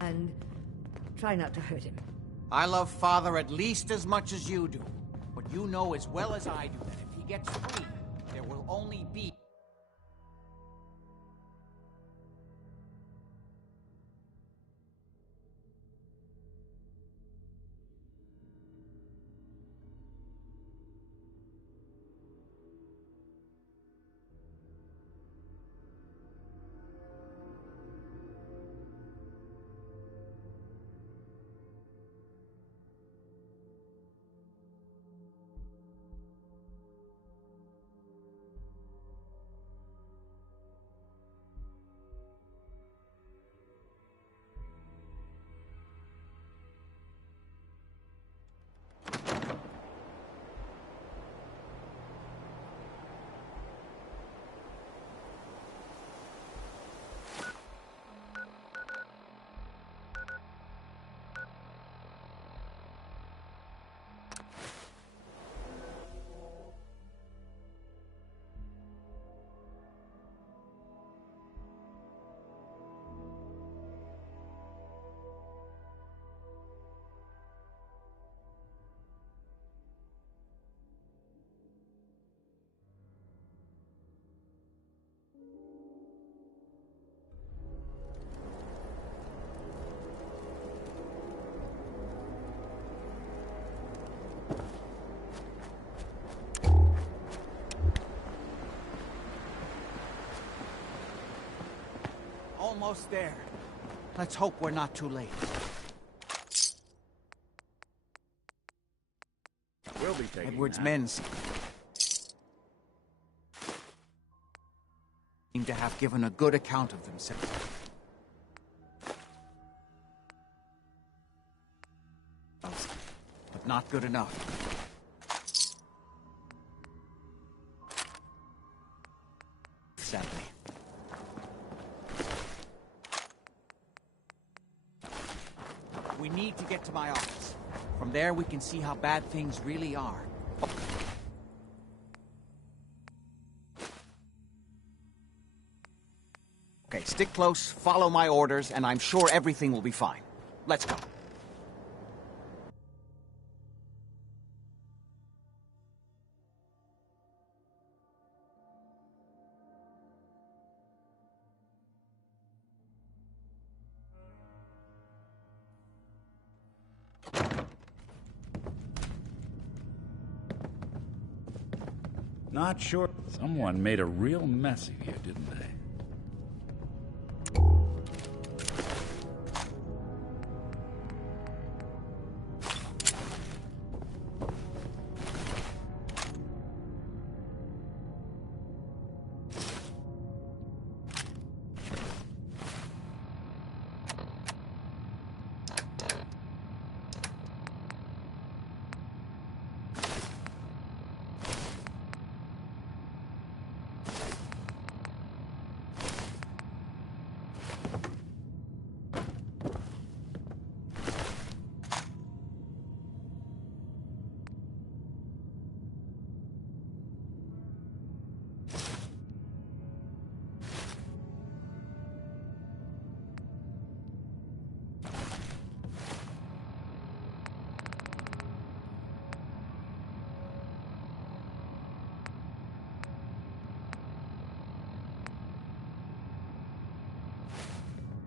And try not to hurt him. I love Father at least as much as you do. But you know as well as I do that if he gets free, there will only be... almost there. Let's hope we're not too late. We'll be taking Edward's that. men seem to have given a good account of themselves. But not good enough. Sadly. We need to get to my office. From there, we can see how bad things really are. Okay, stick close, follow my orders, and I'm sure everything will be fine. Let's go. Not sure. Someone made a real mess of you, didn't they?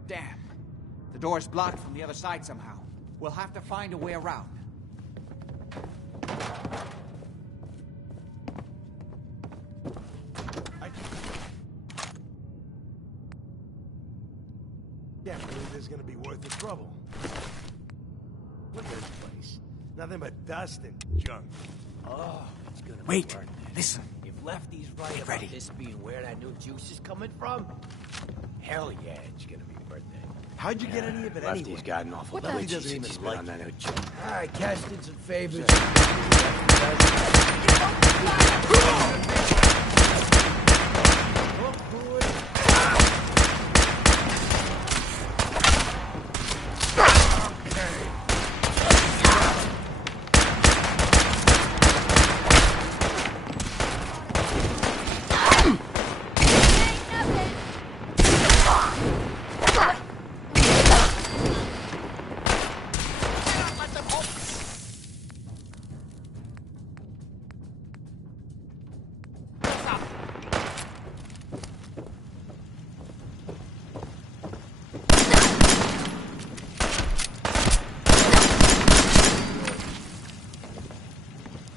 Damn. The door's blocked from the other side somehow. We'll have to find a way around. Can't believe this is gonna be worth the trouble. Look at this place. Nothing but dust and junk. Oh, it's gonna be Wait, worth it. listen. If Lefty's right about ready. this being where that new juice is coming from, hell yeah, it's gonna be worth it. How'd you get any of it anyway? Lefty's got an awful Lefty glitchy doesn't since even he's been like on that it. new chip. All right, cashed in some favors.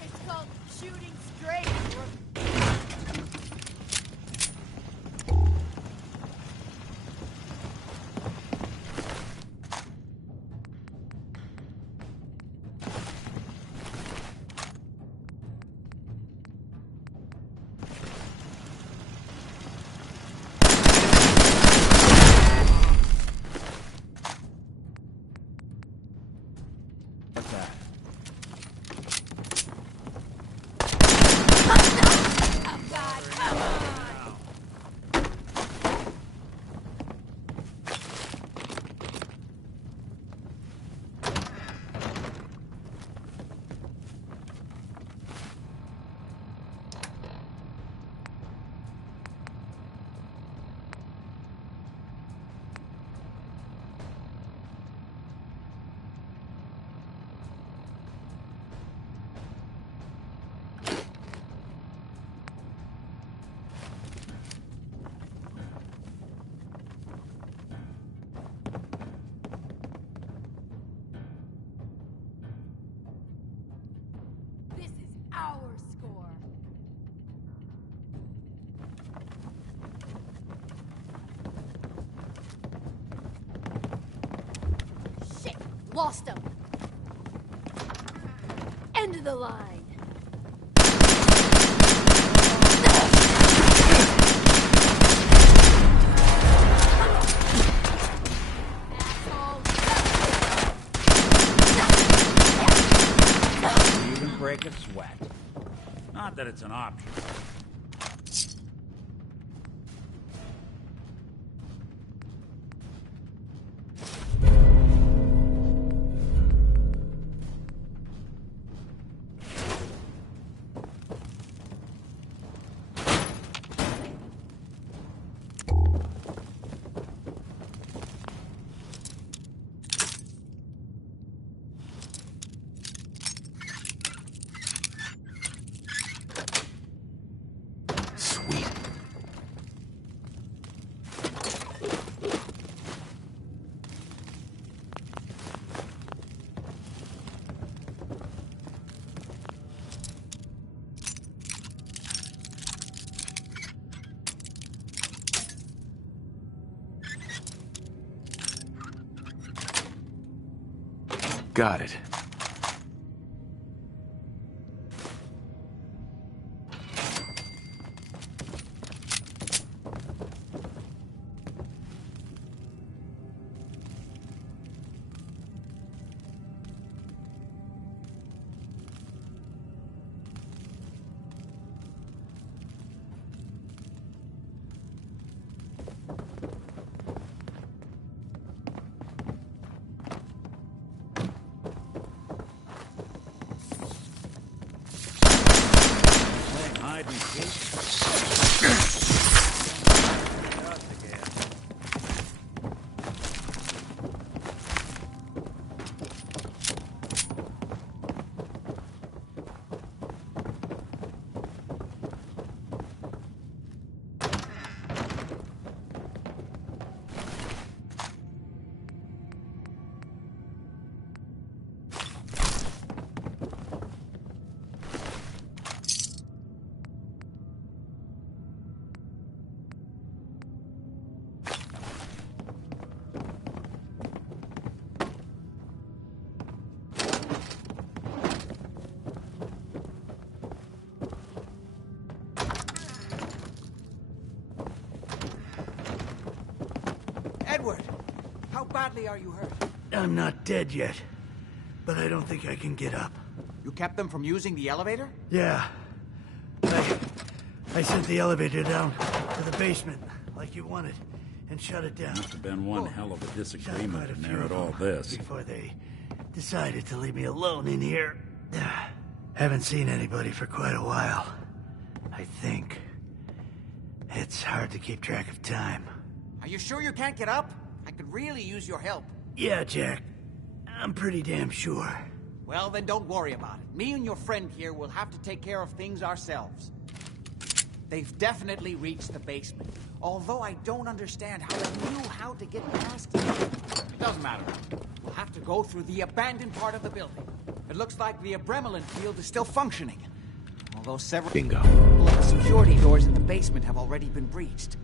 It's called shooting straight. What's that? Oh, God, come on! This is our score. Lost him. End of the line. Even break a sweat. Not that it's an option. Got it. Hide and seek. Edward, how badly are you hurt? I'm not dead yet, but I don't think I can get up. You kept them from using the elevator? Yeah. I sent the elevator down to the basement, like you wanted, and shut it down. Must have been one hell of a disagreement to merit all this. Before they decided to leave me alone in here. Haven't seen anybody for quite a while. I think. It's hard to keep track of time. Are you sure you can't get up? I could really use your help. Yeah, Jack. I'm pretty damn sure. Well, then don't worry about it. Me and your friend here will have to take care of things ourselves. They've definitely reached the basement. Although I don't understand how they knew how to get past it. It doesn't matter. We'll have to go through the abandoned part of the building. It looks like the Abremelin field is still functioning. Although several of the security doors in the basement have already been breached.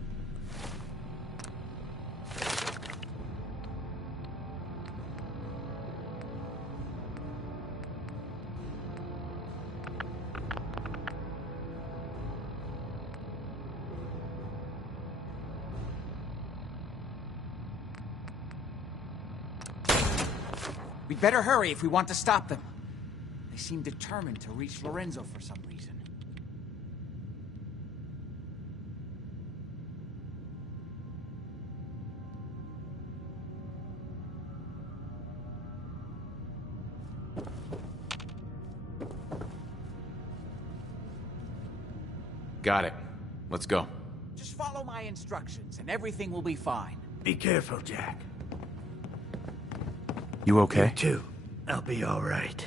We'd better hurry if we want to stop them. They seem determined to reach Lorenzo for some reason. Got it. Let's go. Just follow my instructions and everything will be fine. Be careful, Jack. You okay? You too. I'll be all right.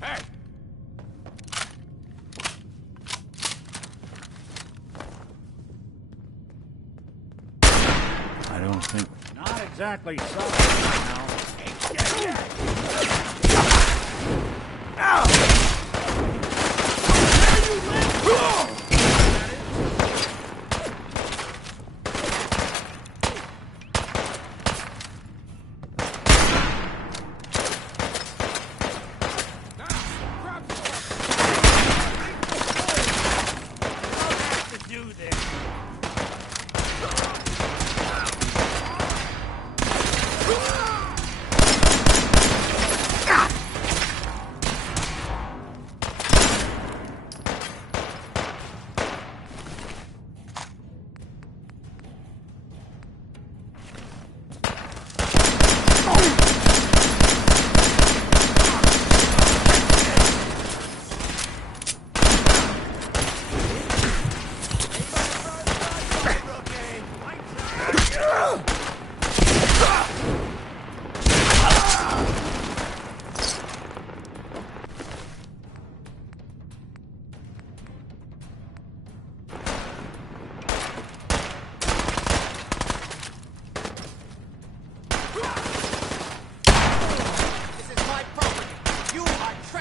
Hey! I don't think... Not exactly so now.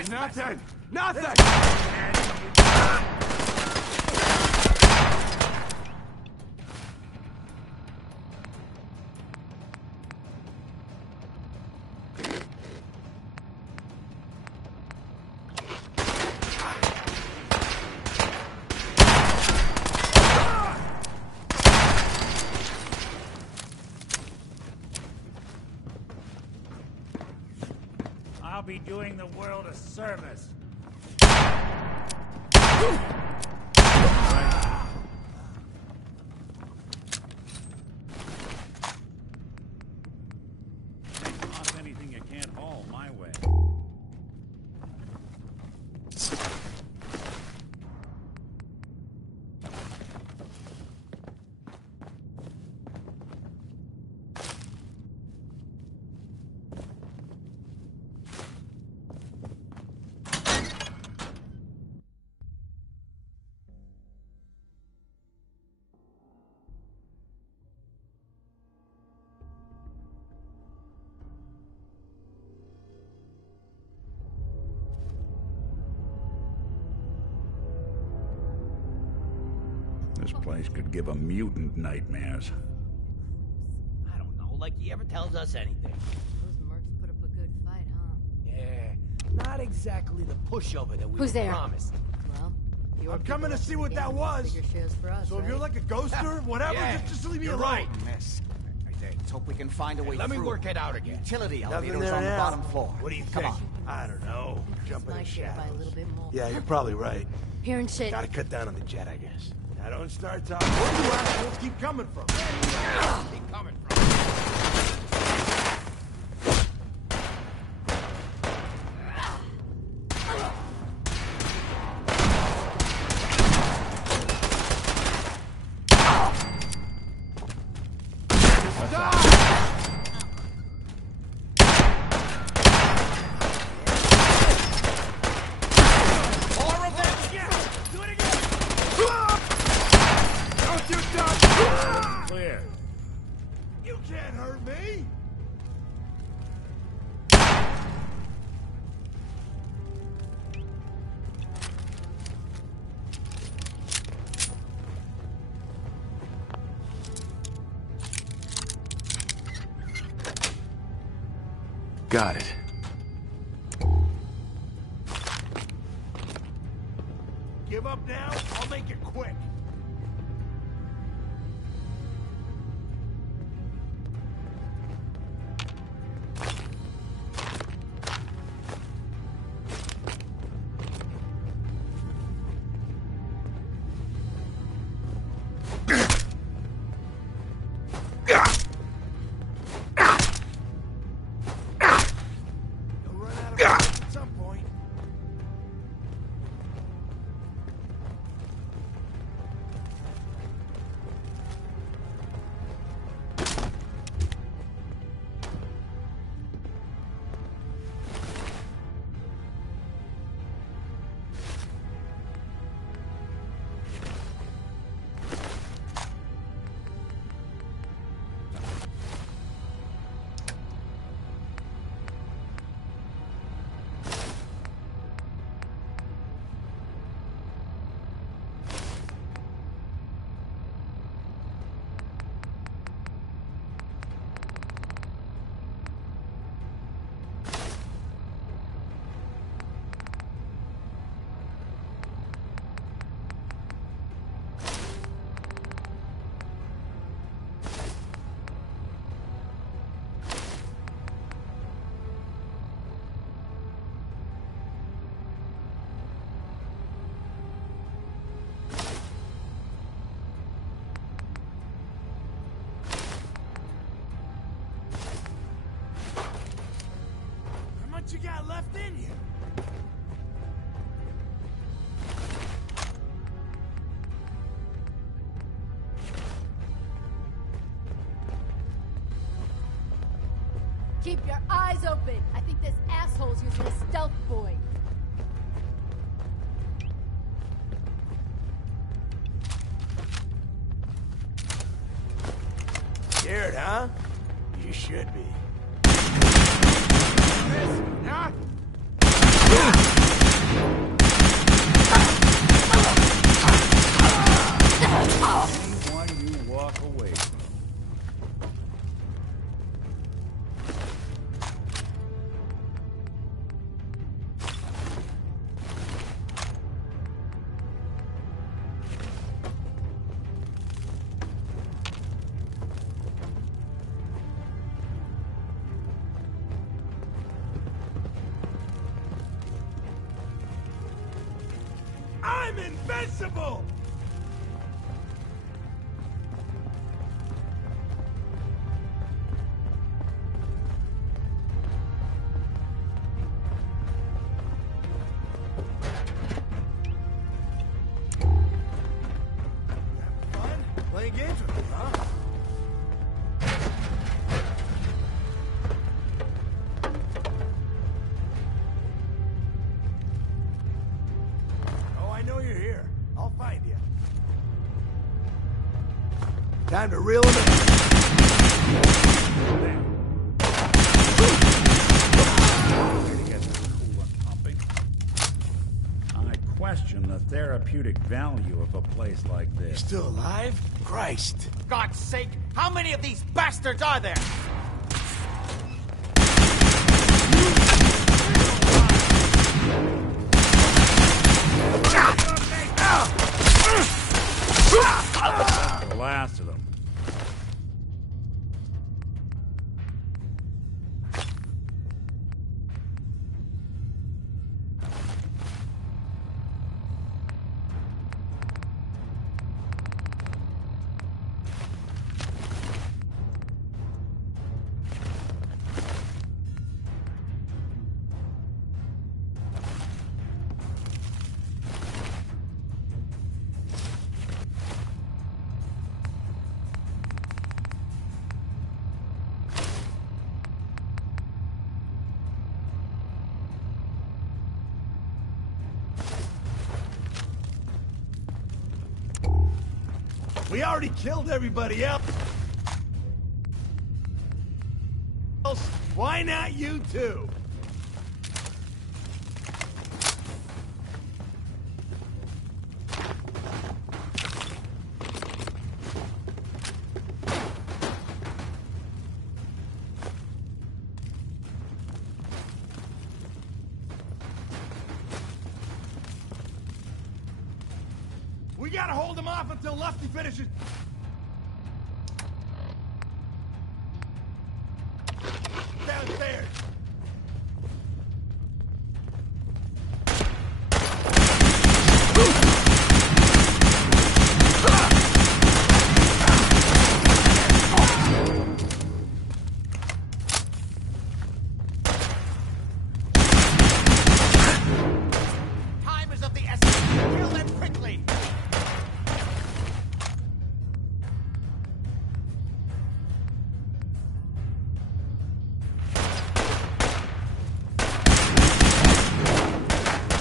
Nothing! Nothing! I'll be doing the world a service. Toss anything you can't haul my way. This place could give a mutant nightmares. I don't know, like he ever tells us anything. Those mercs put up a good fight, huh? Yeah, not exactly the pushover that we Who's were there? promised. Well, I'm coming to see what that was. Bigger shares for us, So if right? you're like a ghoster, whatever, Yeah, just leave me you're alone. right. Miss. Let's hope we can find a way Let me through. work it out again. Utility Nothing elevator is there on the now. bottom floor. What do you Come think? on. I don't know. Jump in the My share by a shadows. little bit more. Yeah, you're probably right. Hearing shit. Gotta cut down on the jet, I guess. Now don't start talking. Where do you assholes keep coming from? Keep coming from. Don't you touch! Clear. You can't hurt me! Got it. Give up now? I'll make it quick. You'll run out of bullets at some point. Keep your eyes open. I think this asshole's using a stealth boy. Scared, huh? You should be. Huh? Anyone you walk away from. I'm invincible! Fun? Playing games with me, huh? Oh, I know you're here. I'll find you. Time to reel him in. I question the therapeutic value of a place like this. Still alive? Christ. God's sake, how many of these bastards are there? The last of them. We already killed everybody else. Why not you too? We gotta hold him off until Lefty finishes. Downstairs. Time is of the essence. Kill them quickly.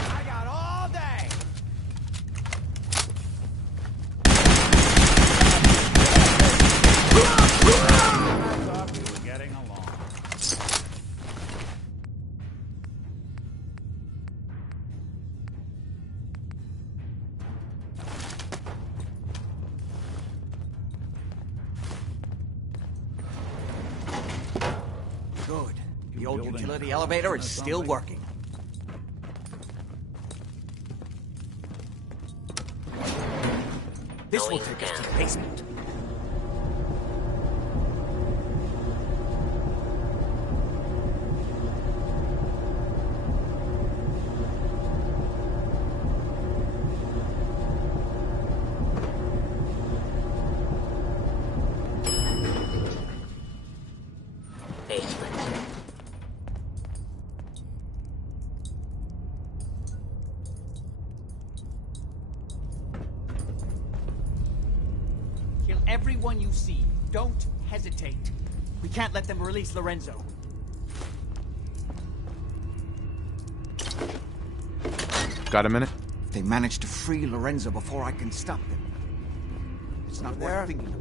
I got all day. I thought we were getting along. Good. The old utility elevator is still working. This will take us to the basement. Kill everyone you see. Don't hesitate. We can't let them release Lorenzo. Got a minute? If they manage to free Lorenzo before I can stop them, it's not worth thinking about.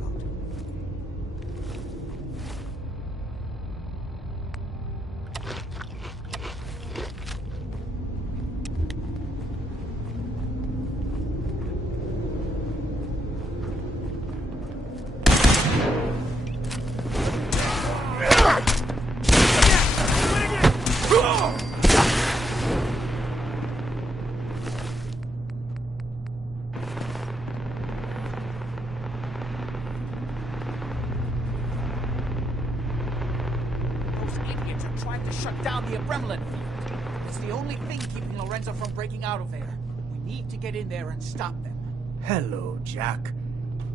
Shut down the Abremlin field. It's the only thing keeping Lorenzo from breaking out of there. We need to get in there and stop them. Hello, Jack.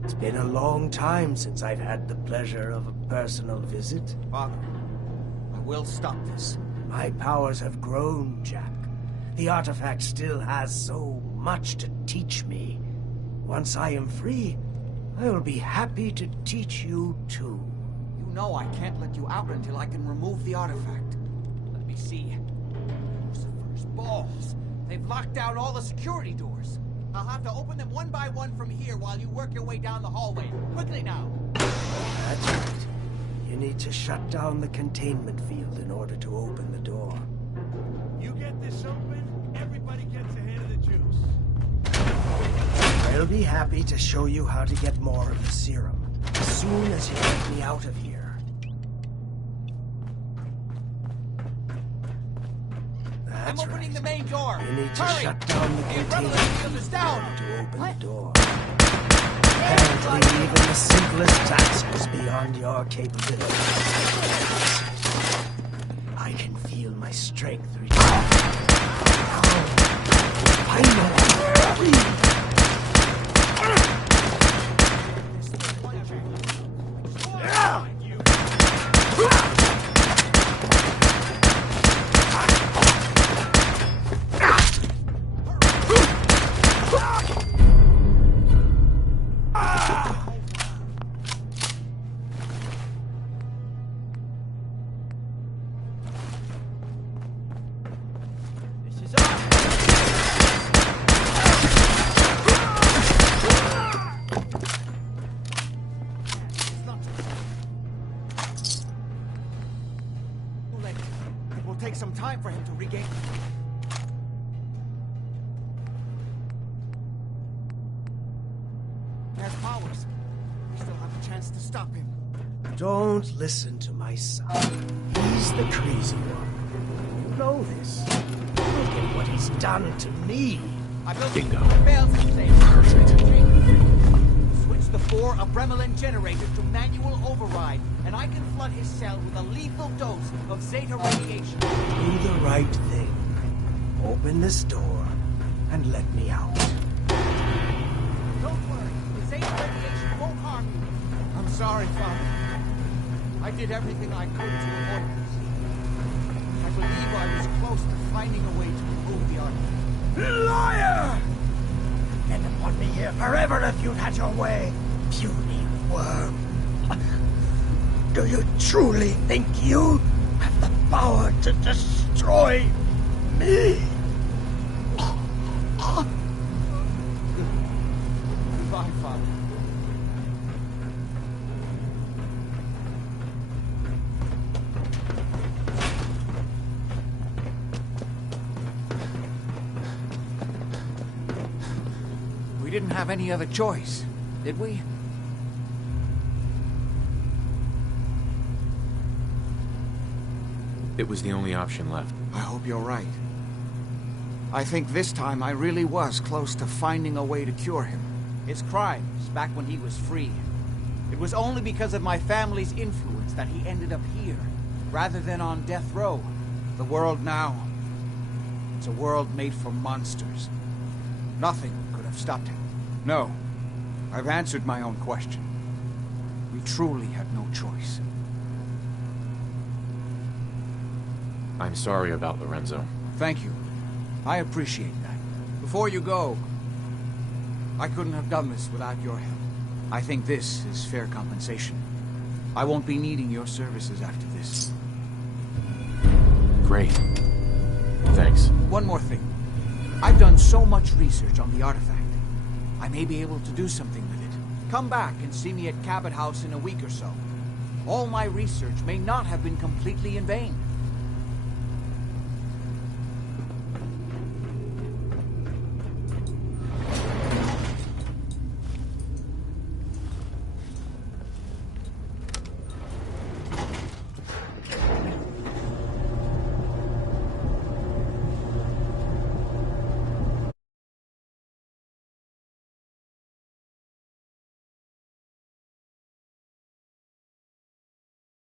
It's been a long time since I've had the pleasure of a personal visit. Father, I will stop this. My powers have grown, Jack. The artifact still has so much to teach me. Once I am free, I will be happy to teach you too. You know I can't let you out until I can remove the artifact. Let me see. Lucifer's balls. They've locked down all the security doors. I'll have to open them one by one from here while you work your way down the hallway. Quickly now. That's right. You need to shut down the containment field in order to open the door. You get this open, everybody gets a hand of the juice. I'll be happy to show you how to get more of the serum as soon as you get me out of here. I'm opening the main door. You need to Hurry! shut down the containment field is down. to open the door. Apparently, even the simplest task is beyond your capabilities. I can feel my strength return. Finally, It will take some time for him to regain. He has powers. We still have a chance to stop him. don't listen to my son. He's the crazy one. You know this. Look at what he's done to me. I built Bingo. Perfect. Switch the 4 Abremlin generators to manual override, and I can flood his cell with a lethal dose of Zeta radiation. Do the right thing. Open this door and let me out. Don't worry, the Zeta radiation won't harm you. I'm sorry, Father. I did everything I could to avoid this. I believe I was close to finding a way to remove the artifact. Liar! Get upon me here forever if you'd had your way, puny worm. Do you truly think you have the power to destroy me? Goodbye, Father. We didn't have any other choice, did we? It was the only option left. I hope you're right. I think this time I really was close to finding a way to cure him. His crimes back when he was free. It was only because of my family's influence that he ended up here, rather than on death row. The world now, it's a world made for monsters. Nothing could have stopped him. No, I've answered my own question. We truly had no choice. I'm sorry about Lorenzo. Thank you. I appreciate that. Before you go, I couldn't have done this without your help. I think this is fair compensation. I won't be needing your services after this. Great. Thanks. One more thing. I've done so much research on the artifact. I may be able to do something with it. Come back and see me at Cabot House in a week or so. All my research may not have been completely in vain.